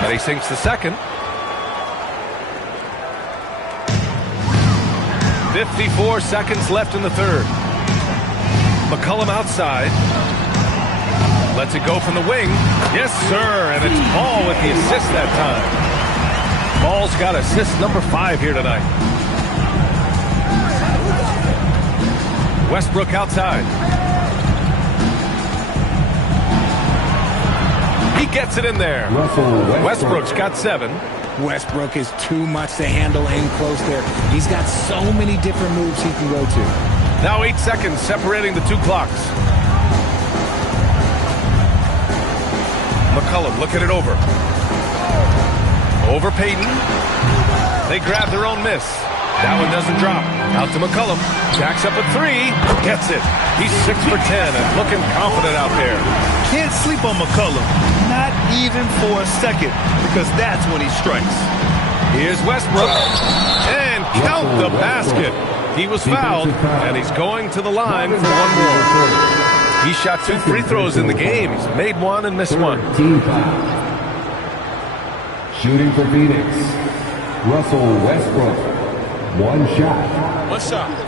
And he sinks the second. 54 seconds left in the third. McCollum outside. Lets it go from the wing. Yes, sir. And it's Ball with the assist that time. Ball's got assist number 5 here tonight. Westbrook outside. He gets it in there. Westbrook's got 7. Westbrook is too much to handle in close there. He's got so many different moves he can go to. Now 8 seconds separating the 2 clocks. McCollum looking it over. Over Payton. They grab their own miss. That one doesn't drop. Out to McCollum. Jacks up a 3. Gets it. He's 6 for 10 and looking confident out there. Can't sleep on McCollum. Not even for a second, because that's when he strikes. Here's Westbrook. And count the basket. He was fouled, and he's going to the line for one more. He shot 2 free throws in the game. He's made 1 and missed 1. Shooting for Phoenix, Russell Westbrook. 1 shot. 1 shot.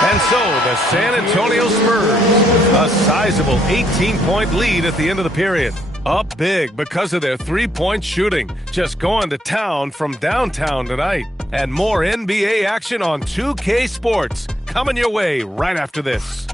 And so the San Antonio Spurs, a sizable 18-point lead at the end of the period. Up big because of their 3-point shooting. Just going to town from downtown tonight. And more NBA action on 2K Sports. coming your way right after this.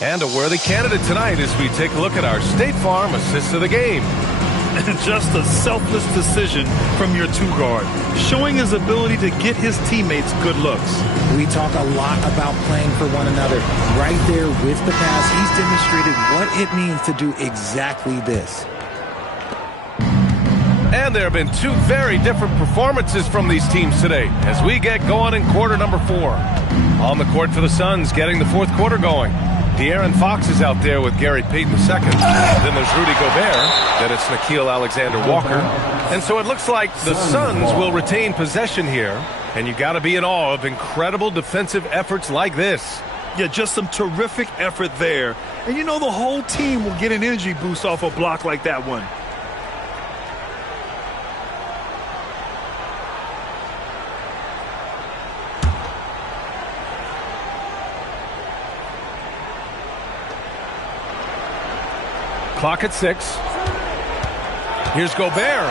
And a worthy candidate tonight as we take a look at our State Farm assist of the game. Just a selfless decision from your two-guard, showing his ability to get his teammates good looks. We talk a lot about playing for one another. Right there with the pass, he's demonstrated what it means to do exactly this. And there have been two very different performances from these teams today as we get going in quarter number 4. On the court for the Suns, getting the fourth quarter going. De'Aaron Fox is out there with Gary Payton II. Then there's Rudy Gobert. Then it's Nickeil Alexander-Walker. And so it looks like the Suns will retain possession here. And you got to be in awe of incredible defensive efforts like this. Yeah, just some terrific effort there. And you know the whole team will get an energy boost off a block like that one. Clock at 6. Here's Gobert.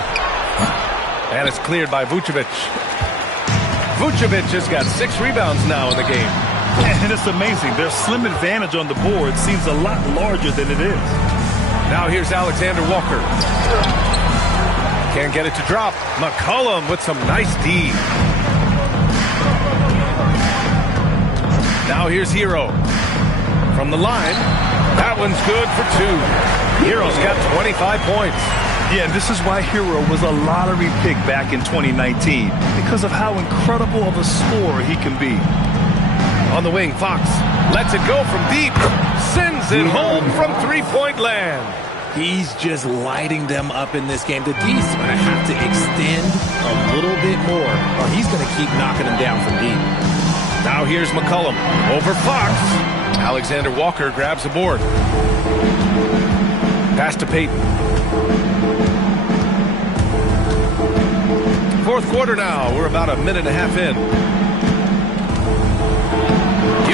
And it's cleared by Vucevic. Vucevic has got 6 rebounds now in the game. And it's amazing. Their slim advantage on the board seems a lot larger than it is. Now here's Alexander Walker. Can't get it to drop. McCollum with some nice D. Now here's Hero. From the line. That one's good for 2. Hero's got 25 points. Yeah, and this is why Hero was a lottery pick back in 2019, because of how incredible of a scorer he can be. On the wing, Fox lets it go from deep. Sends it home from three-point land. He's just lighting them up in this game. The D's going to have to extend a little bit more, or he's going to keep knocking them down from deep. Now here's McCollum over Fox. Alexander Walker grabs the board. Pass to Payton. Fourth quarter now. We're about a minute and a half in.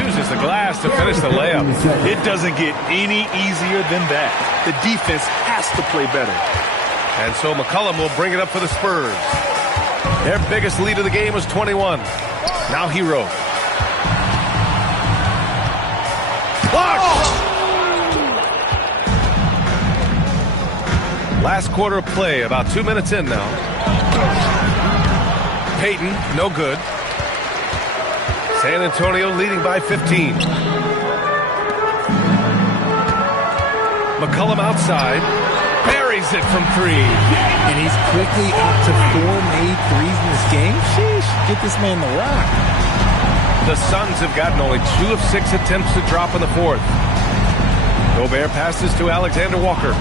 Uses the glass to finish the layup. It doesn't get any easier than that. The defense has to play better. And so McCollum will bring it up for the Spurs. Their biggest lead of the game was 21. Now Hero. Last quarter of play, about 2 minutes in now. Payton, no good. San Antonio leading by 15. McCollum outside. Buries it from 3. And he's quickly up to 4 made threes in this game. Sheesh, get this man the rock. The Suns have gotten only 2 of 6 attempts to drop in the fourth. Gobert passes to Alexander Walker.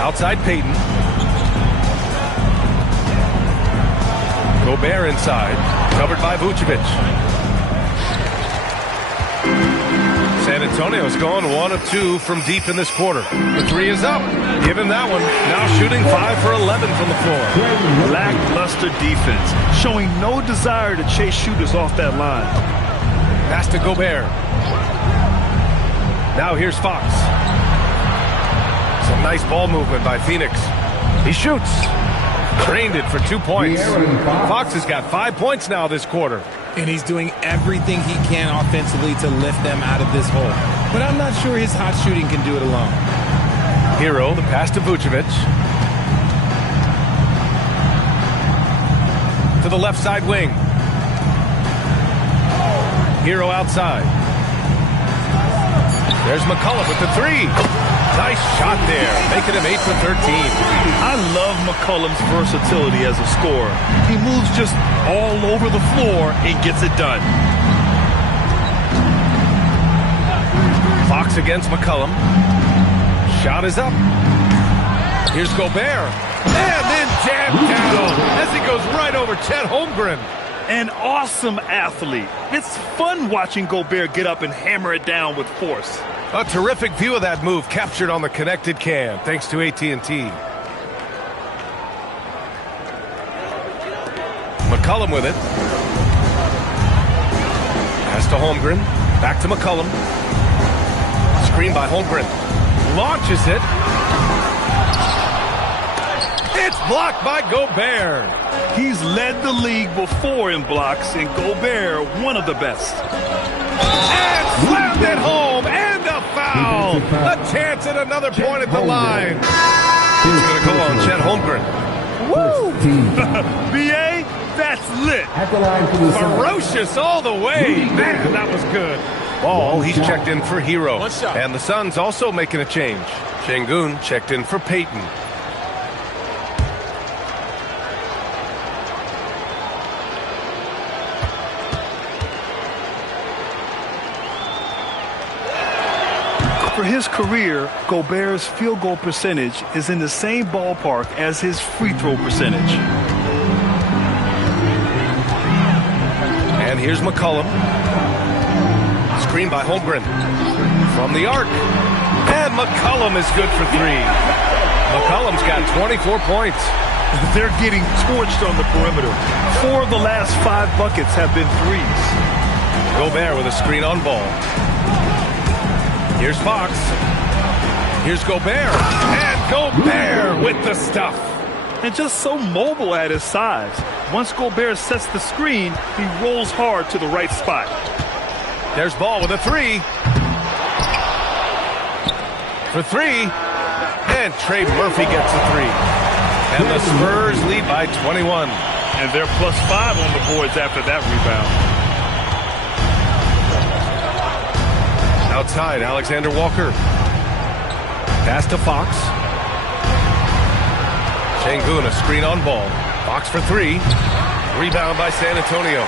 Outside Payton. Gobert inside. Covered by Vucevic. San Antonio's going 1 of 2 from deep in this quarter. The 3 is up. Give him that one. Now shooting 5 for 11 from the floor. Lackluster defense, showing no desire to chase shooters off that line. Pass to Gobert. Now here's Fox. Some nice ball movement by Phoenix. He shoots. Drained it for 2 points. Fox has got 5 points now this quarter. And he's doing everything he can offensively to lift them out of this hole. But I'm not sure his hot shooting can do it alone. Hero, the pass to Vucevic. To the left side wing. Hero outside. There's McCollum with the 3. Nice shot there, making him 8 for 13. I love McCollum's versatility as a scorer. He moves just all over the floor and gets it done. Fox against McCollum. Shot is up. Here's Gobert. And then jammed down as he goes right over Chet Holmgren. An awesome athlete. It's fun watching Gobert get up and hammer it down with force. A terrific view of that move captured on the connected cam, thanks to AT&T. McCollum with it. Pass to Holmgren. Back to McCollum. Screen by Holmgren. Launches it. It's blocked by Gobert. He's led the league before in blocks, and Gobert, one of the best. And slammed it home, and a foul. A chance at another point at the line. It's going to go on Chet Holmgren. Woo! B.A., that's lit. Ferocious all the way. Man, that was good. Ball, he's checked in for Hero. And the Suns also making a change. Şengün checked in for Payton. For his career, Gobert's field goal percentage is in the same ballpark as his free throw percentage. And here's McCollum. Screen by Holmgren. From the arc. And McCollum is good for three. McCollum's got 24 points. They're getting torched on the perimeter. 4 of the last 5 buckets have been threes. Gobert with a screen on ball. Here's Fox. Here's Gobert. And Gobert with the stuff. And just so mobile at his size. Once Gobert sets the screen, he rolls hard to the right spot. There's Ball with a three. For three. And Trey Murphy gets a three. And the Spurs lead by 21. And they're +5 on the boards after that rebound. Outside, Alexander Walker. Pass to Fox. Şengün, a screen on ball. Fox for three. Rebound by San Antonio.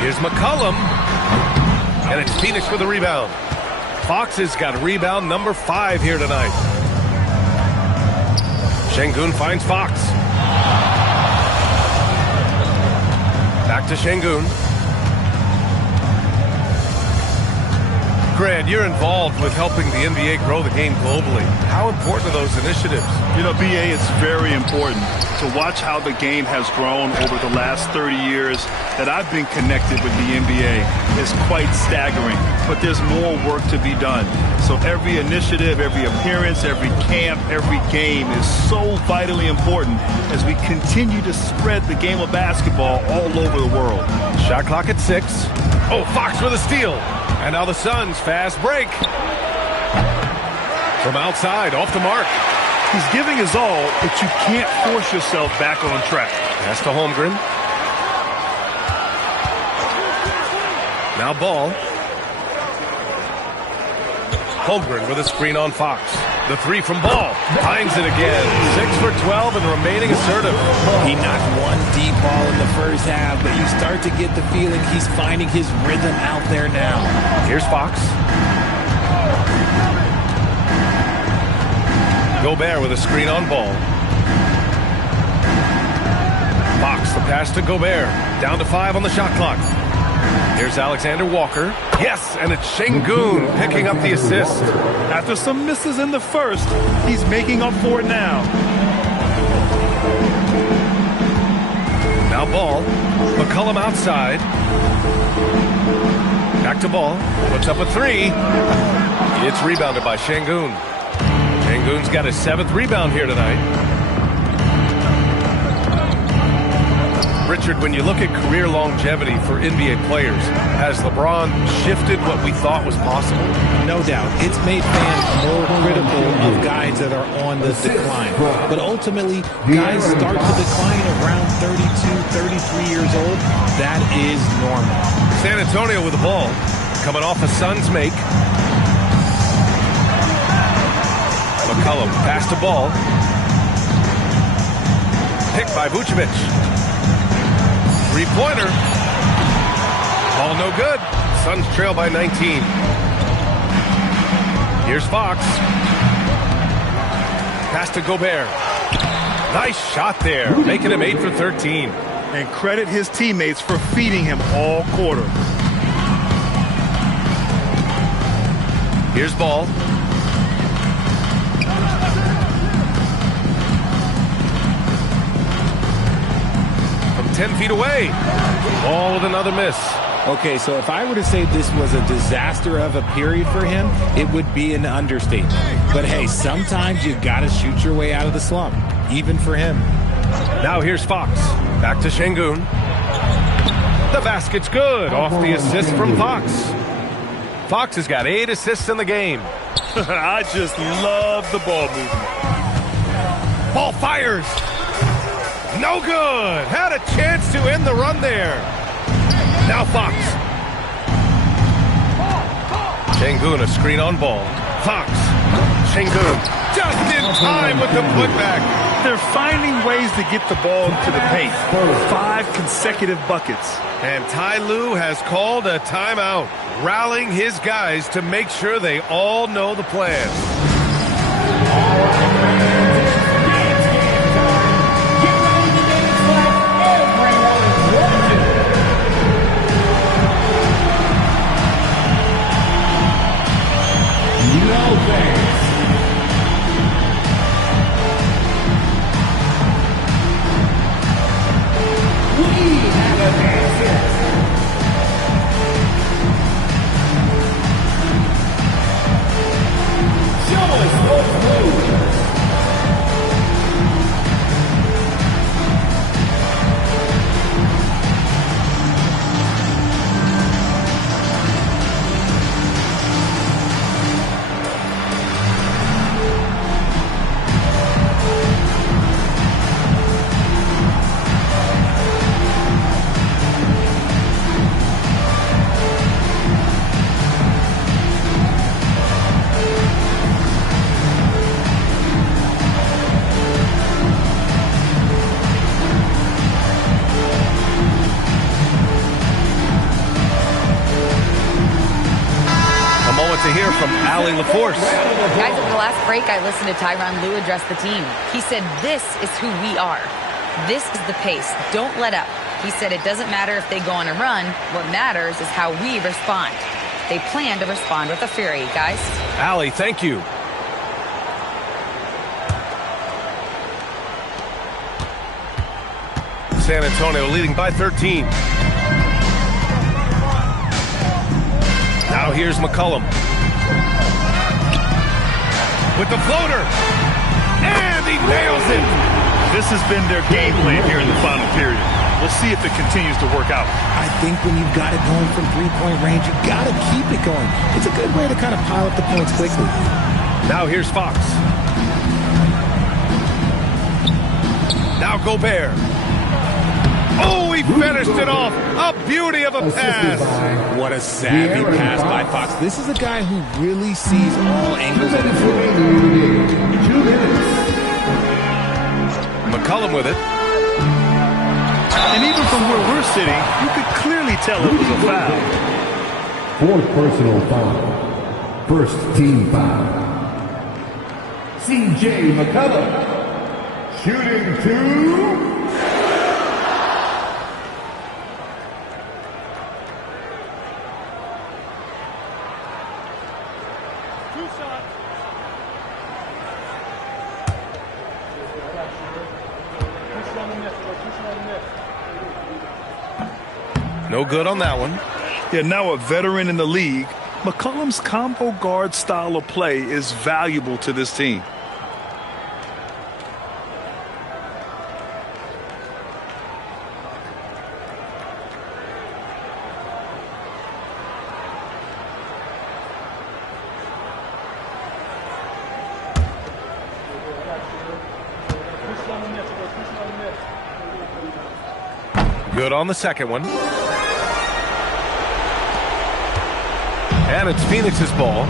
Here's McCollum. And it's Phoenix with a rebound. Fox has got rebound number 5 here tonight. Şengün finds Fox. Back to Şengün. Grant, you're involved with helping the NBA grow the game globally. How important are those initiatives? You know, BA, it's very important to watch how the game has grown over the last 30 years that I've been connected with the NBA. It's quite staggering, but there's more work to be done. So every initiative, every appearance, every camp, every game is so vitally important as we continue to spread the game of basketball all over the world. Shot clock at 6. Oh, Fox with a steal. And now the Suns fast break. From outside, off the mark. He's giving his all, but you can't force yourself back on track. Pass to Holmgren. Now Ball. Holmgren with a screen on Fox. The three from Ball. Finds it again. 6 for 12 and remaining assertive. He knocked one deep ball in the first half, but you start to get the feeling he's finding his rhythm out there now. Here's Fox. Gobert with a screen on Ball. Fox, the pass to Gobert. Down to 5 on the shot clock. Here's Alexander Walker. Yes, and it's Şengün picking up the assist. After some misses in the first, he's making up for it now. Now Ball. McCollum outside. Back to Ball. Puts up a three. It's rebounded by Şengün. Şengün's got his 7th rebound here tonight. Richard, when you look at career longevity for NBA players, has LeBron shifted what we thought was possible? No doubt. It's made fans more critical of guys that are on the decline. But ultimately, guys start to decline around 32, 33 years old. That is normal. San Antonio with the ball. Coming off a Suns make. McCollum pass to Ball. Picked by Vucevic. Three-pointer. Ball no good. Suns trail by 19. Here's Fox. Pass to Gobert. Nice shot there, making him 8 for 13. And credit his teammates for feeding him all quarter. Here's Ball. 10 feet away. Ball with another miss. Okay, so if I were to say this was a disaster of a period for him, it would be an understatement. But hey, sometimes you got to shoot your way out of the slump, even for him. Now here's Fox. Back to Şengün. The basket's good off the assist from Fox. Fox has got 8 assists in the game. I just love the ball movement. Ball fires. No good. Had a chance to end the run there. Now Fox. Şengün, a screen on ball. Fox. Şengün just in time with the putback. They're finding ways to get the ball into the paint. 5 consecutive buckets. And Ty Lue has called a timeout, rallying his guys to make sure they all know the plan. To hear from Allie LaForce. Guys, at the last break, I listened to Tyronn Lue address the team. He said, this is who we are. This is the pace. Don't let up. He said it doesn't matter if they go on a run. What matters is how we respond. They plan to respond with a fury, guys. Allie, thank you. San Antonio leading by 13. Now here's McCollum. With the floater. And he nails it. This has been their game plan here in the final period. We'll see if it continues to work out. I think when you've got it going from three-point range, you got to keep it going. It's a good way to kind of pile up the points quickly. Now here's Fox. Now Gobert. Oh, he finished it off. A beauty of a pass. What a savvy pass by Fox. This is a guy who really sees all angles of the floor. McCollum with it. And even from where we're sitting, you could clearly tell it was a foul. 4th personal foul. First team foul. C.J. McCollum. Shooting 2. No good on that one. Yeah, now a veteran in the league, McCollum's combo guard style of play is valuable to this team. Good on the second one. And it's Phoenix's ball.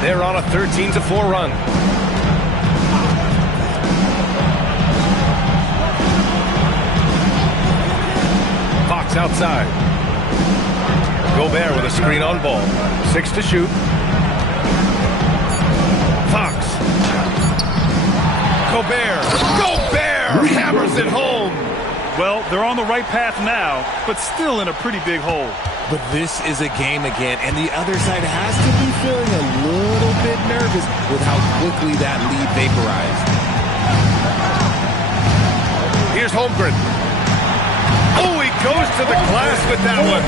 They're on a 13-4 run. Fox outside. Gobert with a screen on ball. 6 to shoot. Fox. Gobert hammers it home. Well, they're on the right path now, but still in a pretty big hole. But this is a game again, and the other side has to be feeling a little bit nervous with how quickly that lead vaporized. Here's Holmgren. goes to the glass with that one.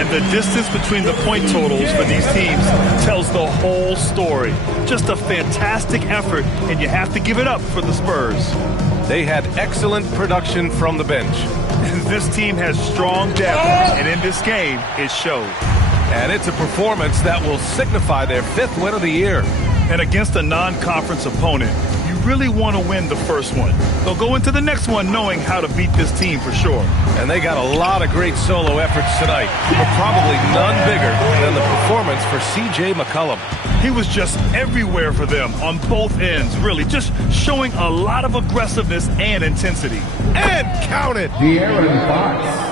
And the distance between the point totals for these teams tells the whole story. Just a fantastic effort, and you have to give it up for the Spurs. They had excellent production from the bench. This team has strong depth, and in this game, it showed. And it's a performance that will signify their 5th win of the year. And against a non-conference opponent, you really want to win the first one. They'll go into the next one knowing how to beat this team for sure. And they got a lot of great solo efforts tonight, but probably none bigger than the performance for C.J. McCollum. He was just everywhere for them on both ends, really, just showing a lot of aggressiveness and intensity. And count it! De'Aaron Fox.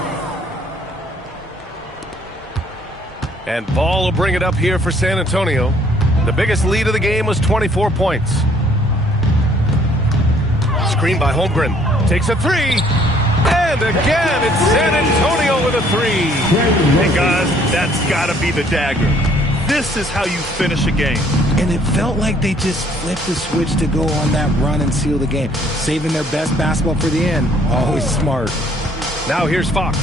And Ball will bring it up here for San Antonio. The biggest lead of the game was 24 points. Screen by Holmgren. Takes a 3. And again, it's San Antonio with a 3. Hey, guys, that's got to be the dagger. This is how you finish a game. And it felt like they just flipped the switch to go on that run and seal the game. Saving their best basketball for the end. Always smart. Now here's Fox.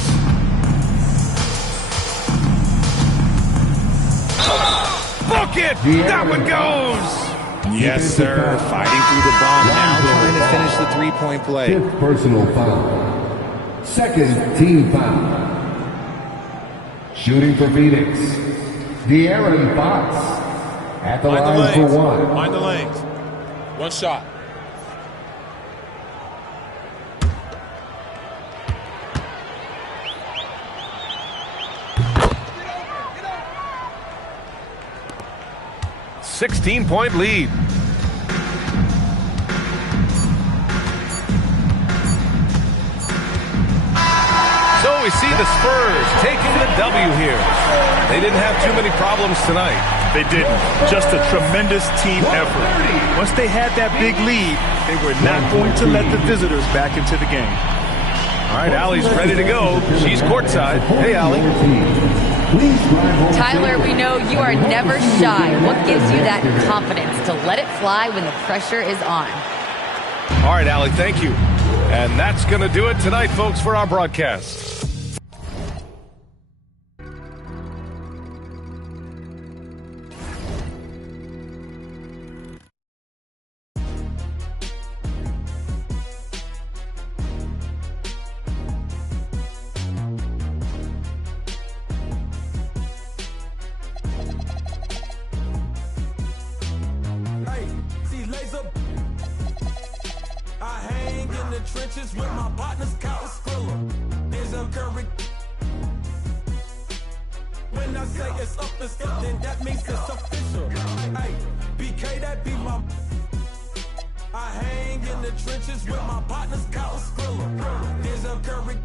Book it! That one goes! Yes, sir. Fighting through the bomb now, trying to finish the three-point play. 5th personal foul. 2nd team foul. Shooting for Phoenix, De'Aaron Fox at the line for 1. Mind the lanes. 1 shot. A 16-point lead. So we see the Spurs taking the W here. They didn't have too many problems tonight. They didn't. Just a tremendous team effort. Once they had that big lead, they were not going to let the visitors back into the game. All right, Allie's ready to go. She's courtside. Hey, Allie. Tyler, we know you are never shy. What gives you that confidence to let it fly when the pressure is on? All right, Allie, thank you. And that's going to do it tonight, folks, for our broadcast. Trenches with my partners, Kyle Skrilla. There's a curry. When I say it's up, then that means it's official. Hey, BK, that be my. I hang in the trenches with my partners, Kyle Skrilla. There's a curry.